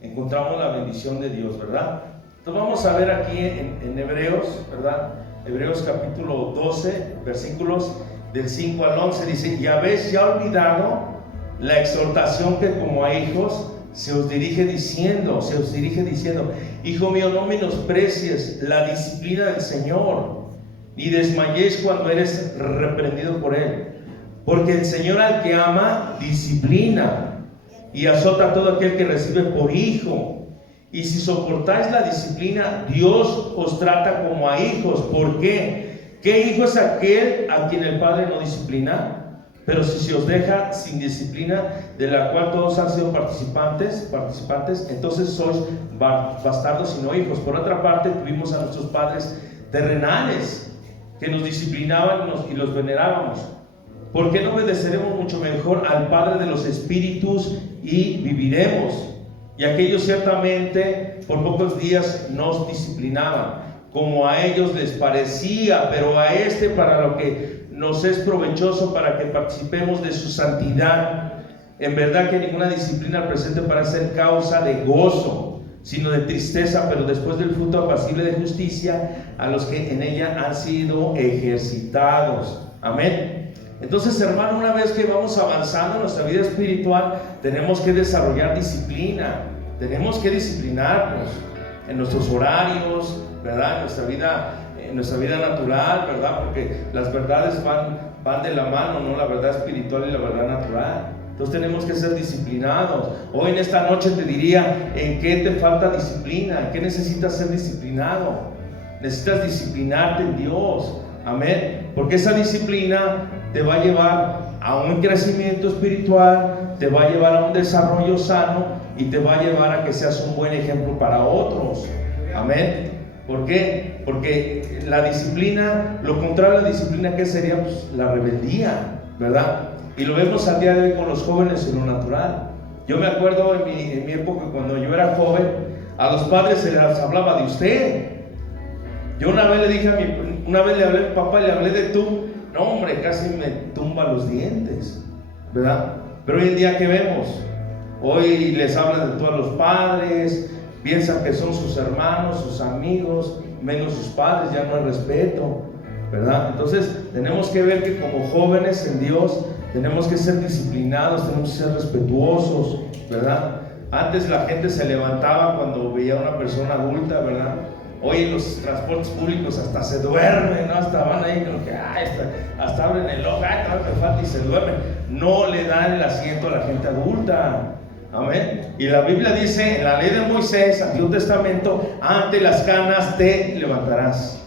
encontramos la bendición de Dios, ¿verdad? Entonces vamos a ver aquí en Hebreos, ¿verdad? Hebreos capítulo 12, versículos del 5 al 11, dice: y habéis ya olvidado la exhortación que como a hijos se os dirige diciendo, hijo mío, no menosprecies la disciplina del Señor, ni desmayéis cuando eres reprendido por Él. Porque el Señor al que ama, disciplina y azota a todo aquel que recibe por hijo. Y si soportáis la disciplina, Dios os trata como a hijos. ¿Por qué? ¿Qué hijo es aquel a quien el Padre no disciplina? Pero si se os deja sin disciplina, de la cual todos han sido participantes, entonces sois bastardos y no hijos. Por otra parte, tuvimos a nuestros padres terrenales que nos disciplinaban y los venerábamos. ¿Por qué no obedeceremos mucho mejor al Padre de los Espíritus y viviremos? Y aquellos ciertamente por pocos días nos disciplinaban, como a ellos les parecía, pero a este para lo que nos es provechoso, para que participemos de su santidad. En verdad que ninguna disciplina al presente parece ser causa de gozo, sino de tristeza, pero después del fruto apacible de justicia a los que en ella han sido ejercitados. Amén. Entonces, hermano, una vez que vamos avanzando en nuestra vida espiritual, tenemos que desarrollar disciplina, tenemos que disciplinarnos en nuestros horarios, ¿verdad? En nuestra vida natural, ¿verdad? Porque las verdades van de la mano, ¿no? La verdad espiritual y la verdad natural. Entonces tenemos que ser disciplinados. Hoy en esta noche te diría, ¿en qué te falta disciplina? ¿En qué necesitas ser disciplinado? Necesitas disciplinarte en Dios. Amén. Porque esa disciplina te va a llevar a un crecimiento espiritual, te va a llevar a un desarrollo sano y te va a llevar a que seas un buen ejemplo para otros. Amén. ¿Por qué? Porque la disciplina, lo contrario a la disciplina, ¿qué sería? Pues la rebeldía, ¿verdad? Y lo vemos al día de hoy con los jóvenes en lo natural. Yo me acuerdo en mi época, cuando yo era joven, a los padres se les hablaba de usted. Yo una vez le hablé a mi papá y le hablé de tú. No, hombre, casi me tumba los dientes, ¿verdad? Pero hoy en día, ¿qué vemos? Hoy les hablan de tú a los padres, piensan que son sus hermanos, sus amigos, menos sus padres, ya no hay respeto, ¿verdad? Entonces, tenemos que ver que como jóvenes en Dios, tenemos que ser disciplinados, tenemos que ser respetuosos, ¿verdad? Antes la gente se levantaba cuando veía a una persona adulta, ¿verdad? Hoy en los transportes públicos hasta se duermen, ¿no? Hasta van ahí como que, hasta abren el ojo, todo me falta y se duermen. No le dan el asiento a la gente adulta. Amén. Y la Biblia dice, en la ley de Moisés, Antiguo Testamento, ante las canas te levantarás.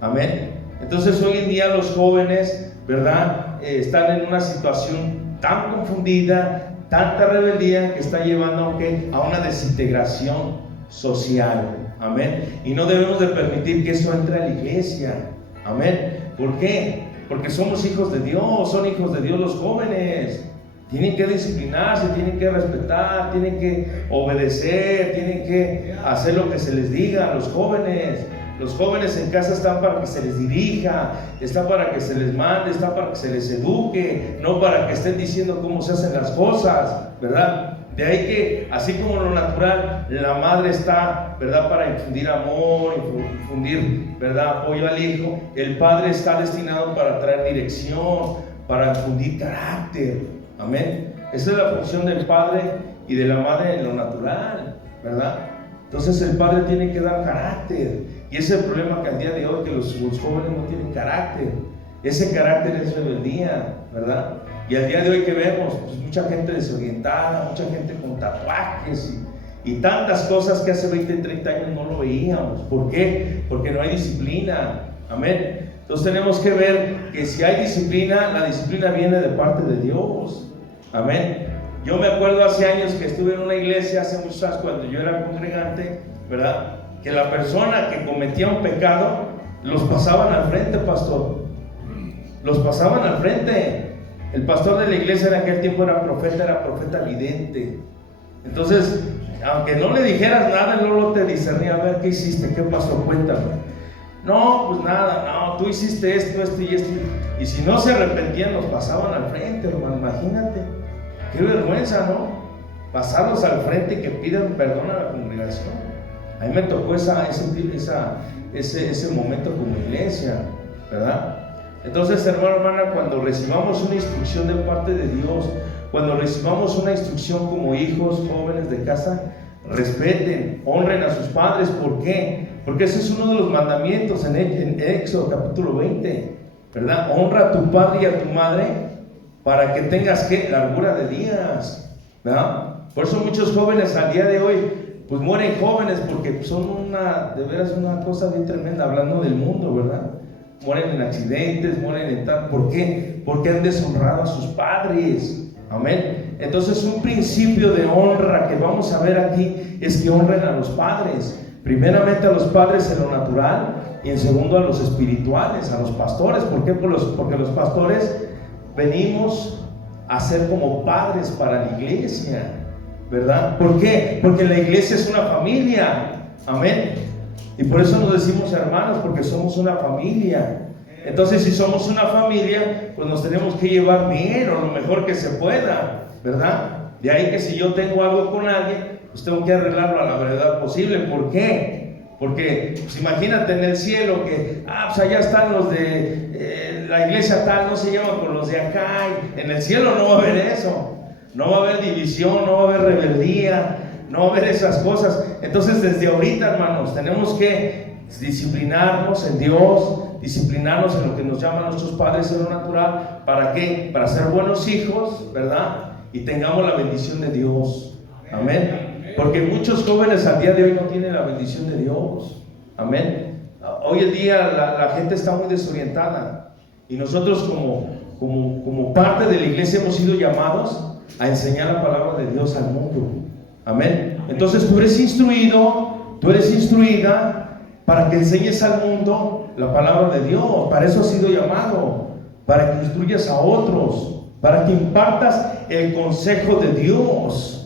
Amén. Entonces hoy en día los jóvenes, ¿verdad? Están en una situación tan confundida, tanta rebeldía, que está llevando a una desintegración social. Amén. Y no debemos de permitir que eso entre a la iglesia. Amén. ¿Por qué? Porque somos hijos de Dios, son hijos de Dios los jóvenes. Tienen que disciplinarse, tienen que respetar, tienen que obedecer, tienen que hacer lo que se les diga a los jóvenes. Los jóvenes en casa están para que se les dirija, están para que se les mande, están para que se les eduque, no para que estén diciendo cómo se hacen las cosas, ¿verdad? De ahí que, así como lo natural, la madre está, ¿verdad?, para infundir amor, infundir, ¿verdad?, apoyo al hijo. El padre está destinado para traer dirección, para infundir carácter. Amén. Esa es la función del padre y de la madre en lo natural, ¿verdad? Entonces el padre tiene que dar carácter. Y ese es el problema que al día de hoy, que los jóvenes no tienen carácter. Ese carácter es rebeldía, ¿verdad? Y al día de hoy, que vemos, pues mucha gente desorientada, mucha gente con tatuajes y tantas cosas que hace 20, 30 años no lo veíamos. ¿Por qué? Porque no hay disciplina. Amén. Entonces tenemos que ver que si hay disciplina, la disciplina viene de parte de Dios. Amén. Yo me acuerdo hace años que estuve en una iglesia, hace muchos años, cuando yo era congregante, ¿verdad? Que la persona que cometía un pecado, los pasaban al frente, pastor. Los pasaban al frente. El pastor de la iglesia en aquel tiempo era profeta vidente. Entonces, aunque no le dijeras nada, él luego te discernía, a ver, ¿qué hiciste? ¿Qué pasó? Cuéntame. No, pues nada, no, tú hiciste esto y esto. Y si no se arrepentían, los pasaban al frente, hermano, imagínate. Qué vergüenza, ¿no? Pasarlos al frente y que pidan perdón a la congregación. A mí me tocó ese momento como iglesia, ¿verdad? Entonces, hermano, hermana, cuando recibamos una instrucción de parte de Dios, cuando recibamos una instrucción como hijos, jóvenes de casa, respeten, honren a sus padres. ¿Por qué? Porque ese es uno de los mandamientos en Éxodo capítulo 20, ¿verdad? Honra a tu padre y a tu madre para que tengas, ¿qué? Largura de días, ¿verdad? Por eso muchos jóvenes al día de hoy pues mueren jóvenes, porque son de veras una cosa bien tremenda, hablando del mundo, ¿verdad? Mueren en accidentes, mueren en tal. ¿Por qué? Porque han deshonrado a sus padres. Amén. Entonces, un principio de honra que vamos a ver aquí es que honren a los padres. Primeramente a los padres en lo natural, y en segundo a los espirituales, a los pastores. ¿Por qué? Porque los pastores venimos a ser como padres para la iglesia, ¿verdad? ¿Por qué? Porque la iglesia es una familia. Amén. Y por eso nos decimos hermanos, porque somos una familia. Entonces, si somos una familia, pues nos tenemos que llevar bien, o lo mejor que se pueda, ¿verdad? De ahí que si yo tengo algo con alguien, pues tengo que arreglarlo a la brevedad posible. ¿Por qué? Porque, pues imagínate en el cielo que, pues allá están los de la iglesia tal, no se llevan con los de acá. Y en el cielo no va a haber eso. No va a haber división, no va a haber rebeldía, no va a haber esas cosas. Entonces, desde ahorita, hermanos, tenemos que disciplinarnos en Dios, disciplinarnos en lo que nos llaman nuestros padres en lo natural. ¿Para qué? Para ser buenos hijos, ¿verdad? Y tengamos la bendición de Dios. Amén. Porque muchos jóvenes al día de hoy no tienen la bendición de Dios. Amén. Hoy en día la gente está muy desorientada, y nosotros como parte de la iglesia hemos sido llamados a enseñar la palabra de Dios al mundo. Amén. Entonces tú eres instruido, tú eres instruida para que enseñes al mundo la palabra de Dios. Para eso has sido llamado, para que instruyas a otros, para que impartas el consejo de Dios.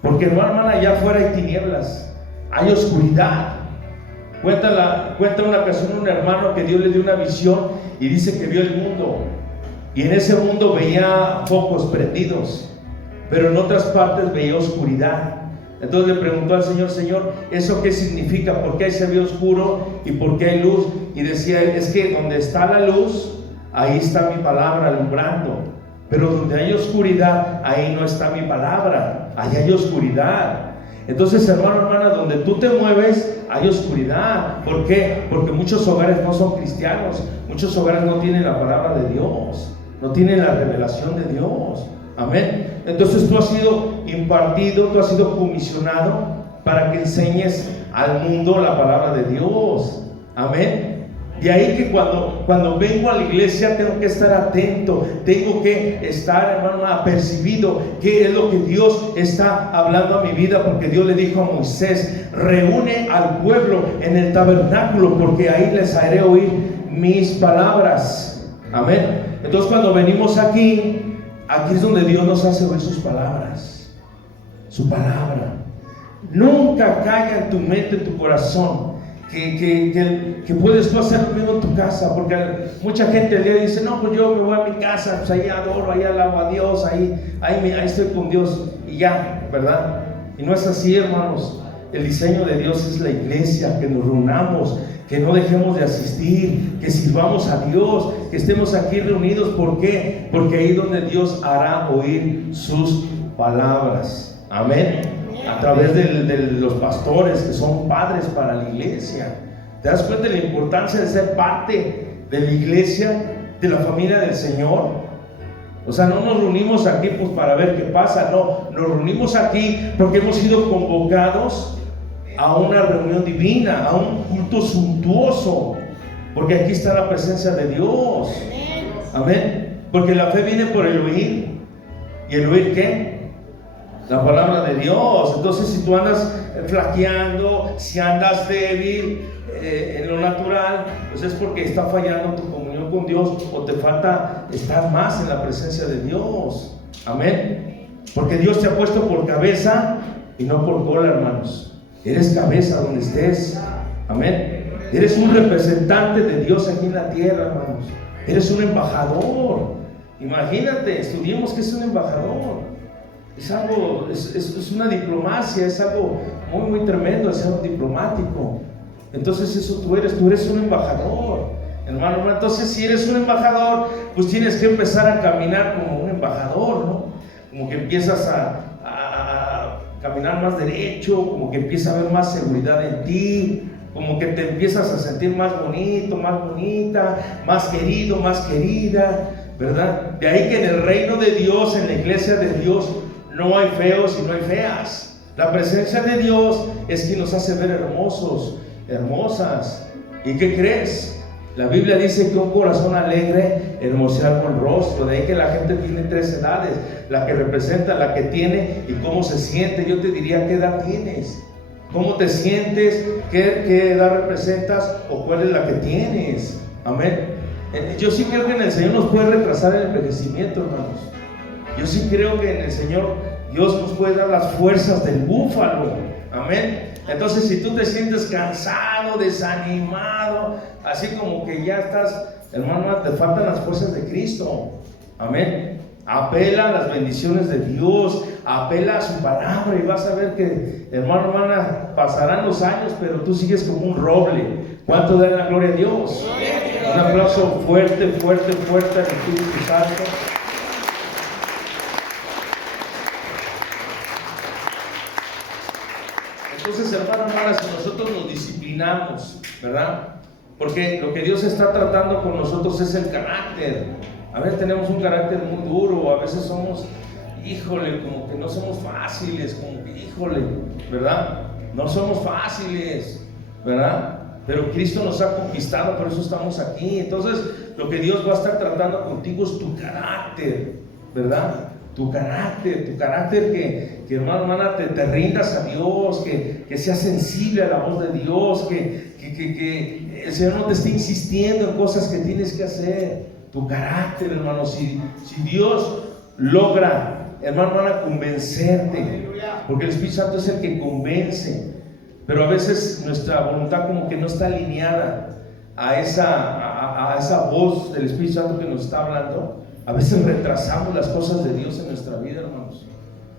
Porque hermana, allá afuera hay tinieblas, hay oscuridad. Cuenta una ocasión un hermano que Dios le dio una visión y dice que vio el mundo, y en ese mundo veía focos prendidos, pero en otras partes veía oscuridad. Entonces le preguntó al Señor: Señor, ¿eso qué significa? ¿Por qué ahí se ve oscuro y por qué hay luz? Y decía él: es que donde está la luz, ahí está mi palabra alumbrando, pero donde hay oscuridad, ahí no está mi palabra, ahí hay oscuridad. Entonces, hermano, hermana, donde tú te mueves, hay oscuridad. ¿Por qué? Porque muchos hogares no son cristianos, muchos hogares no tienen la palabra de Dios, no tienen la revelación de Dios. Amén. Entonces tú has sido impartido, tú has sido comisionado para que enseñes al mundo la palabra de Dios. Amén. De ahí que cuando vengo a la iglesia tengo que estar atento, tengo que estar, hermano, apercibido qué es lo que Dios está hablando a mi vida, porque Dios le dijo a Moisés: reúne al pueblo en el tabernáculo, porque ahí les haré oír mis palabras. Amén. Entonces cuando venimos aquí es donde Dios nos hace oír sus palabras, su palabra. Nunca caiga en tu mente, en tu corazón, que puedes tú hacer lo mismo en tu casa, porque mucha gente le dice: no, pues yo me voy a mi casa, pues ahí adoro, ahí alabo a Dios, ahí estoy con Dios y ya, ¿verdad? Y no es así, hermanos. El diseño de Dios es la iglesia, que nos reunamos, que no dejemos de asistir, que sirvamos a Dios, que estemos aquí reunidos. ¿Por qué? Porque ahí es donde Dios hará oír sus palabras. Amén. A través de los pastores, que son padres para la iglesia. ¿Te das cuenta de la importancia de ser parte de la iglesia, de la familia del Señor? O sea, no nos reunimos aquí pues para ver qué pasa, no, nos reunimos aquí porque hemos sido convocados a una reunión divina, a un culto suntuoso, porque aquí está la presencia de Dios. Amén. Porque la fe viene por el oír. ¿Y el oír qué? La palabra de Dios. Entonces, si tú andas flaqueando, si andas débil en lo natural, pues es porque está fallando tu comunión con Dios, o te falta estar más en la presencia de Dios. Amén. Porque Dios te ha puesto por cabeza y no por cola, hermanos. Eres cabeza donde estés. Amén. Eres un representante de Dios aquí en la tierra, hermanos. Eres un embajador. Imagínate, estudiemos qué es un embajador. Es algo, es una diplomacia, es algo muy, muy tremendo, es algo diplomático. Entonces eso tú eres un embajador, hermano. Entonces si eres un embajador, pues tienes que empezar a caminar como un embajador, ¿no? Como que empiezas a caminar más derecho, como que empieza a haber más seguridad en ti, como que te empiezas a sentir más bonito, más bonita, más querido, más querida, ¿verdad? De ahí que en el reino de Dios, en la iglesia de Dios, no hay feos y no hay feas. La presencia de Dios es quien nos hace ver hermosos, hermosas. ¿Y qué crees? La Biblia dice que un corazón alegre hermosea con el rostro. De ahí que la gente tiene 3 edades: la que representa, la que tiene y cómo se siente. Yo te diría, ¿qué edad tienes? ¿Cómo te sientes? ¿Qué edad representas? ¿O cuál es la que tienes? Amén. Yo sí creo que en el Señor nos puede retrasar el envejecimiento, hermanos. Yo sí creo que en el Señor Dios nos puede dar las fuerzas del búfalo. Amén. Entonces, si tú te sientes cansado, desanimado, así como que ya estás, hermano, te faltan las fuerzas de Cristo. Amén. Apela a las bendiciones de Dios, apela a su palabra y vas a ver que, hermano, hermana, pasarán los años, pero tú sigues como un roble. ¿Cuánto da la gloria a Dios? Un aplauso fuerte, fuerte, fuerte al Espíritu Santo. Entonces, hermano, hermana, si nosotros nos disciplinamos, ¿verdad? Porque lo que Dios está tratando con nosotros es el carácter. A veces tenemos un carácter muy duro, a veces somos, híjole, como que no somos fáciles, como que, híjole, ¿verdad? No somos fáciles, ¿verdad? Pero Cristo nos ha conquistado, por eso estamos aquí. Entonces, lo que Dios va a estar tratando contigo es tu carácter, ¿verdad? Tu carácter que hermano, hermana, te rindas a Dios, que seas sensible a la voz de Dios, que el Señor no te esté insistiendo en cosas que tienes que hacer. Tu carácter, hermano, si Dios logra, hermano, hermana, convencerte, porque el Espíritu Santo es el que convence, pero a veces nuestra voluntad como que no está alineada a esa voz del Espíritu Santo que nos está hablando. A veces retrasamos las cosas de Dios en nuestra vida, hermanos.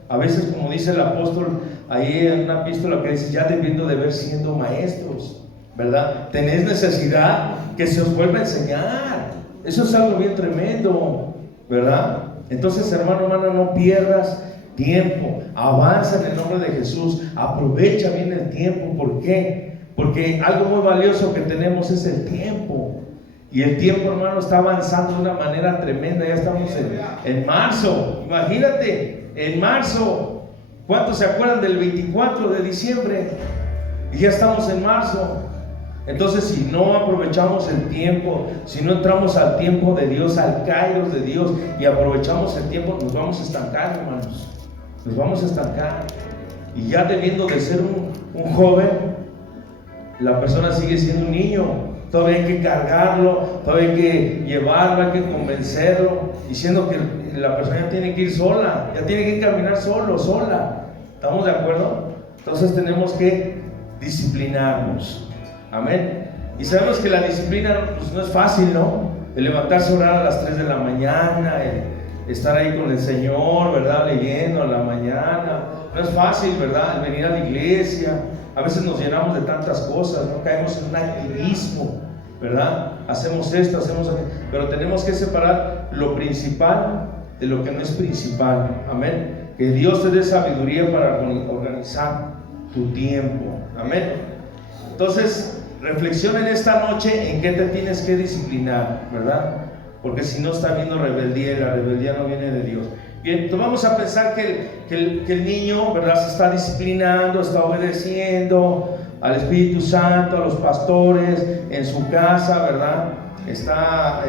A veces, como dice el apóstol ahí en una epístola que dice, ya debiendo de ver siendo maestros, ¿verdad? Tenéis necesidad que se os vuelva a enseñar. Eso es algo bien tremendo, ¿verdad? Entonces, hermano, hermana, no pierdas tiempo. Avanza en el nombre de Jesús. Aprovecha bien el tiempo. ¿Por qué? Porque algo muy valioso que tenemos es el tiempo. Y el tiempo, hermano, está avanzando de una manera tremenda. Ya estamos en marzo. Imagínate, en marzo. ¿Cuántos se acuerdan del 24 de diciembre? Y ya estamos en marzo. Entonces, si no aprovechamos el tiempo, si no entramos al tiempo de Dios, al kairos de Dios, y aprovechamos el tiempo, nos vamos a estancar, hermanos. Nos vamos a estancar. Y ya debiendo de ser un joven, la persona sigue siendo un niño. Todavía hay que cargarlo, todavía hay que llevarlo, hay que convencerlo, diciendo que la persona ya tiene que ir sola, ya tiene que caminar solo, sola. ¿Estamos de acuerdo? Entonces tenemos que disciplinarnos. Amén. Y sabemos que la disciplina pues, no es fácil, ¿no? El levantarse a orar a las 3 de la mañana, el estar ahí con el Señor, ¿verdad? Leyendo a la mañana. No es fácil, ¿verdad? El venir a la iglesia. A veces nos llenamos de tantas cosas, ¿no? Caemos en un activismo, ¿verdad? Hacemos esto, hacemos aquello. Pero tenemos que separar lo principal de lo que no es principal. Amén. Que Dios te dé sabiduría para organizar tu tiempo. Amén. Entonces, reflexiona en esta noche en qué te tienes que disciplinar, ¿verdad? porque si no está habiendo rebeldía, y la rebeldía no viene de Dios. Bien, entonces vamos a pensar que el niño, ¿verdad?, se está disciplinando, está obedeciendo al Espíritu Santo, a los pastores, en su casa, ¿verdad? Está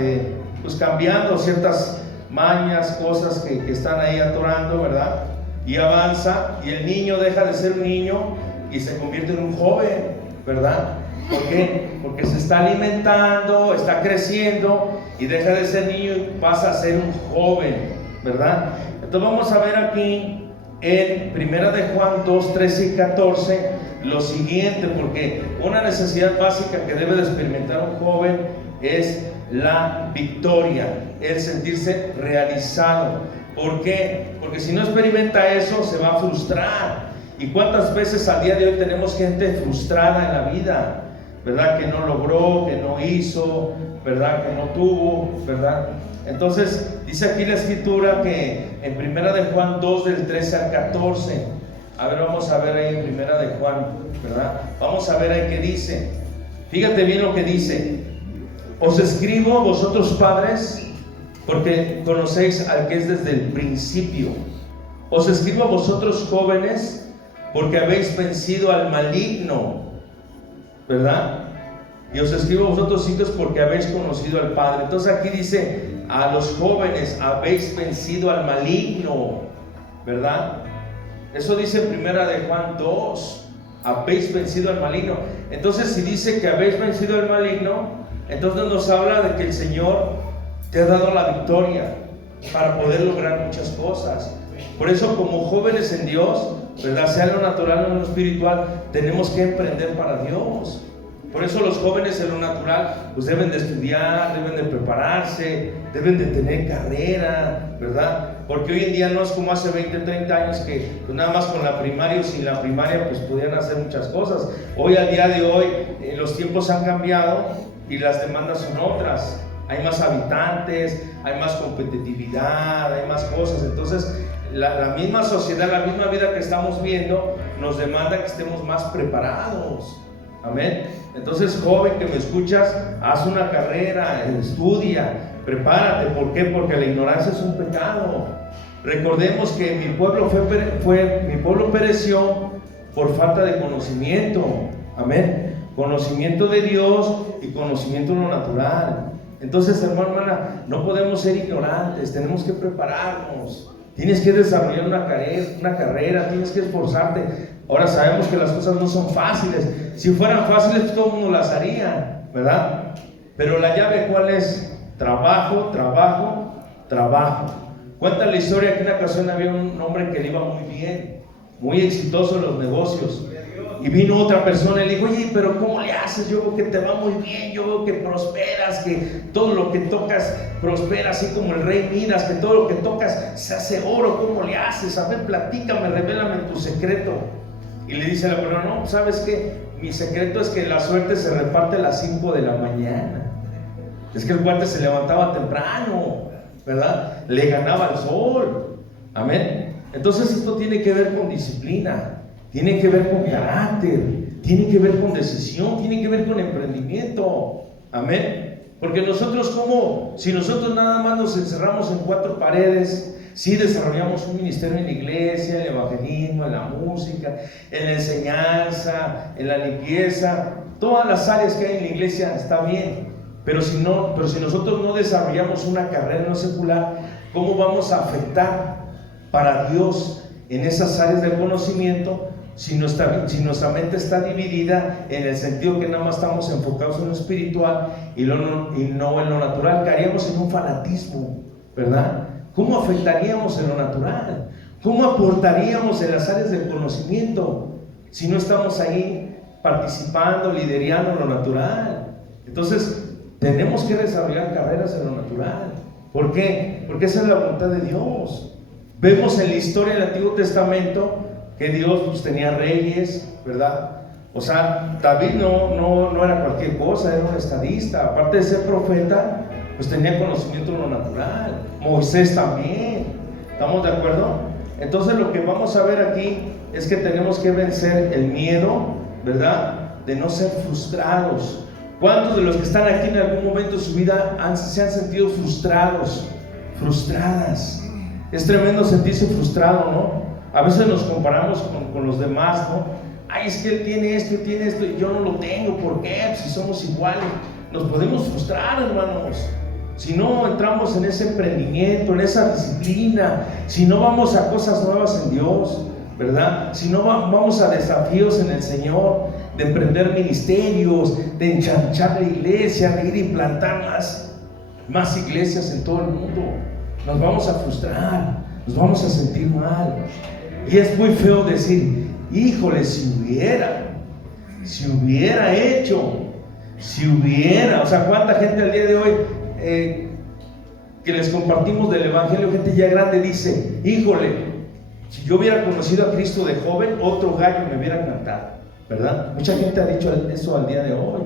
pues cambiando ciertas mañas, cosas que están ahí atorando, ¿verdad? Y avanza, y el niño deja de ser un niño y se convierte en un joven, ¿verdad? ¿Por qué? Porque se está alimentando, está creciendo y deja de ser niño y pasa a ser un joven, ¿verdad? Entonces vamos a ver aquí en 1 de Juan 2, 13 y 14 lo siguiente, porque una necesidad básica que debe de experimentar un joven es la victoria, el sentirse realizado. ¿Por qué? Porque si no experimenta eso, se va a frustrar. ¿Y cuántas veces al día de hoy tenemos gente frustrada en la vida? ¿Verdad? Que no logró, que no hizo, ¿verdad? Que no tuvo, ¿verdad? Entonces, dice aquí la escritura que en 1 de Juan 2, del 13 al 14, a ver, vamos a ver ahí en 1 de Juan, ¿verdad? Vamos a ver ahí qué dice. Fíjate bien lo que dice. Os escribo, vosotros padres, porque conocéis al que es desde el principio. Os escribo a vosotros jóvenes, porque habéis vencido al maligno, ¿verdad? Y os escribo a vosotros hijos porque habéis conocido al Padre. Entonces aquí dice, a los jóvenes habéis vencido al maligno, ¿verdad? Eso dice en 1 de Juan 2, habéis vencido al maligno. Entonces si dice que habéis vencido al maligno, entonces nos habla de que el Señor te ha dado la victoria para poder lograr muchas cosas. Por eso, como jóvenes en Dios, ¿verdad?, sea en lo natural o en lo espiritual, tenemos que emprender para Dios. Por eso los jóvenes en lo natural pues deben de estudiar, deben de prepararse, deben de tener carrera, ¿verdad? Porque hoy en día no es como hace 20, 30 años que pues nada más con la primaria o sin la primaria pues podían hacer muchas cosas. Hoy, al día de hoy, los tiempos han cambiado y las demandas son otras. Hay más habitantes, hay más competitividad, hay más cosas. Entonces la misma sociedad, la misma vida que estamos viendo nos demanda que estemos más preparados. Amén. Entonces, joven que me escuchas, haz una carrera, estudia, prepárate. ¿Por qué? Porque la ignorancia es un pecado. Recordemos que mi pueblo pereció por falta de conocimiento. Amén. Conocimiento de Dios y conocimiento de lo natural. Entonces, hermano, hermana, no podemos ser ignorantes, tenemos que prepararnos. Tienes que desarrollar una carrera, tienes que esforzarte. Ahora sabemos que las cosas no son fáciles. Si fueran fáciles, todo el mundo las haría, ¿verdad? Pero la llave, ¿cuál es? Trabajo, trabajo, trabajo. Cuenta la historia que en una ocasión había un hombre que le iba muy bien, muy exitoso en los negocios. Y vino otra persona y le dijo, oye, pero ¿cómo le haces? Yo veo que te va muy bien, yo veo que prosperas, que todo lo que tocas prospera, así como el rey Midas, que todo lo que tocas se hace oro. ¿Cómo le haces? A ver, platícame, revélame tu secreto. Y le dice a la persona, no, ¿sabes qué? Mi secreto es que la suerte se reparte a las 5 de la mañana. Es que el cuate se levantaba temprano, ¿verdad? Le ganaba el sol. Amén. Entonces esto tiene que ver con disciplina. Tiene que ver con carácter, tiene que ver con decisión, tiene que ver con emprendimiento. Amén. Porque nosotros, como si nosotros nada más nos encerramos en 4 paredes, sí desarrollamos un ministerio en la iglesia, en el evangelismo, en la música, en la enseñanza, en la limpieza, todas las áreas que hay en la iglesia está bien. Pero si nosotros no desarrollamos una carrera no secular, ¿cómo vamos a afectar para Dios en esas áreas del conocimiento? Si nuestra mente está dividida en el sentido que nada más estamos enfocados en lo espiritual y no en lo natural, caeríamos en un fanatismo, ¿verdad? ¿Cómo afectaríamos en lo natural? ¿Cómo aportaríamos en las áreas del conocimiento si no estamos ahí participando, liderando en lo natural? Entonces, tenemos que desarrollar carreras en lo natural. ¿Por qué? Porque esa es la voluntad de Dios. Vemos en la historia del Antiguo Testamento que Dios pues tenía reyes, ¿verdad? O sea, David no era cualquier cosa, era un estadista. Aparte de ser profeta, pues tenía conocimiento de lo natural. Moisés también. ¿Estamos de acuerdo? Entonces lo que vamos a ver aquí es que tenemos que vencer el miedo, ¿verdad? De no ser frustrados. ¿Cuántos de los que están aquí en algún momento de su vida se han sentido frustrados, frustradas? Es tremendo sentirse frustrado, ¿no? A veces nos comparamos con los demás, ¿no? Ay, es que él tiene esto y yo no lo tengo. ¿Por qué? Pues si somos iguales. Nos podemos frustrar, hermanos. Si no entramos en ese emprendimiento, en esa disciplina, si no vamos a cosas nuevas en Dios, ¿verdad? Si no vamos a desafíos en el Señor, de emprender ministerios, de enchanchar la iglesia, de ir y plantar más iglesias en todo el mundo, nos vamos a frustrar, nos vamos a sentir mal. Y es muy feo decir, híjole, si hubiera hecho, o sea, cuánta gente al día de hoy que les compartimos del evangelio, gente ya grande dice, híjole, si yo hubiera conocido a Cristo de joven, otro gallo me hubiera cantado, ¿verdad? Mucha gente ha dicho eso al día de hoy.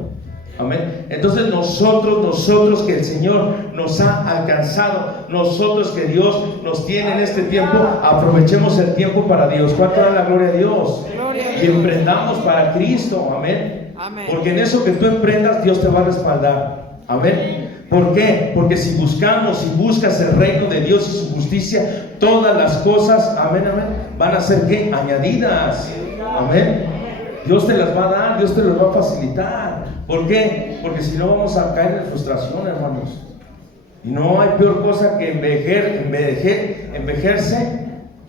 Amén. Entonces nosotros que el Señor nos ha alcanzado, nosotros que Dios nos tiene en este tiempo, aprovechemos el tiempo para Dios. ¿Cuánto da la gloria a Dios? Y emprendamos para Cristo. Amén. Porque en eso que tú emprendas, Dios te va a respaldar. Amén. ¿Por qué? Porque si buscas el reino de Dios y su justicia, todas las cosas, amén, van a ser ¿qué? Añadidas. Amén. Dios te las va a dar, Dios te las va a facilitar. ¿Por qué? Porque si no vamos a caer en frustración, hermanos. Y no hay peor cosa que envejecerse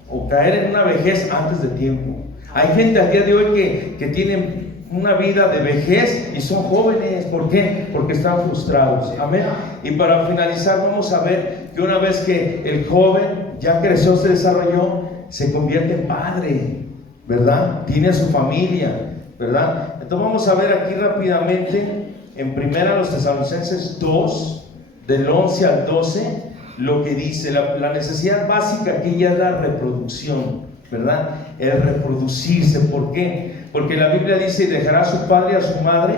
o caer en una vejez antes de tiempo. Hay gente al día de hoy que tienen una vida de vejez y son jóvenes. ¿Por qué? Porque están frustrados. Amén. Y para finalizar, vamos a ver que una vez que el joven ya creció, se desarrolló, se convierte en padre, ¿verdad? Tiene a su familia, ¿verdad? Entonces vamos a ver aquí rápidamente en 1 Tesalonicenses 2, del 11 al 12, lo que dice. La necesidad básica aquí ya es la reproducción, ¿verdad? El reproducirse. ¿Por qué? Porque la Biblia dice, dejará a su padre y a su madre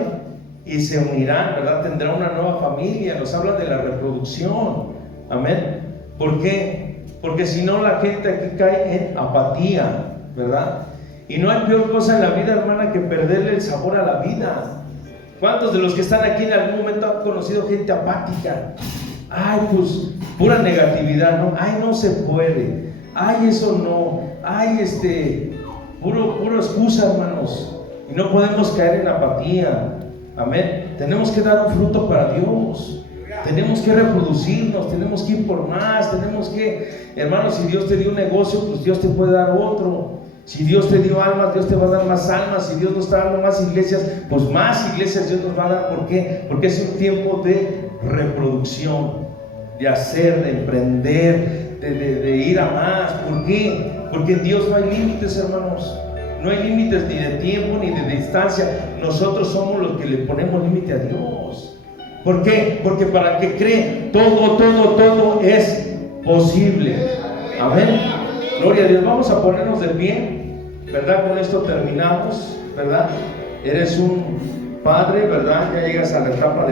y se unirán, ¿verdad? Tendrá una nueva familia. Nos habla de la reproducción. Amén. ¿Por qué? Porque si no, la gente aquí cae en apatía, ¿verdad? Y no hay peor cosa en la vida, hermana, que perderle el sabor a la vida. ¿Cuántos de los que están aquí en algún momento han conocido gente apática? Ay, pues, pura negatividad, ¿no? Ay, no se puede. Ay, eso no. Ay, puro excusa, hermanos. Y no podemos caer en apatía. Amén. Tenemos que dar un fruto para Dios. Tenemos que reproducirnos, tenemos que ir por más, tenemos que, hermanos, si Dios te dio un negocio, pues Dios te puede dar otro. Si Dios te dio almas, Dios te va a dar más almas. Si Dios nos está dando más iglesias, pues más iglesias Dios nos va a dar. ¿Por qué? Porque es un tiempo de reproducción, de hacer, de emprender, de ir a más. ¿Por qué? Porque en Dios no hay límites, hermanos. No hay límites ni de tiempo ni de distancia. Nosotros somos los que le ponemos límite a Dios. ¿Por qué? Porque para el que cree, todo es posible. Amén. Gloria a Dios. Vamos a ponernos de pie, ¿verdad? Con esto terminamos, ¿verdad? Eres un padre, ¿verdad? Ya llegas a la etapa de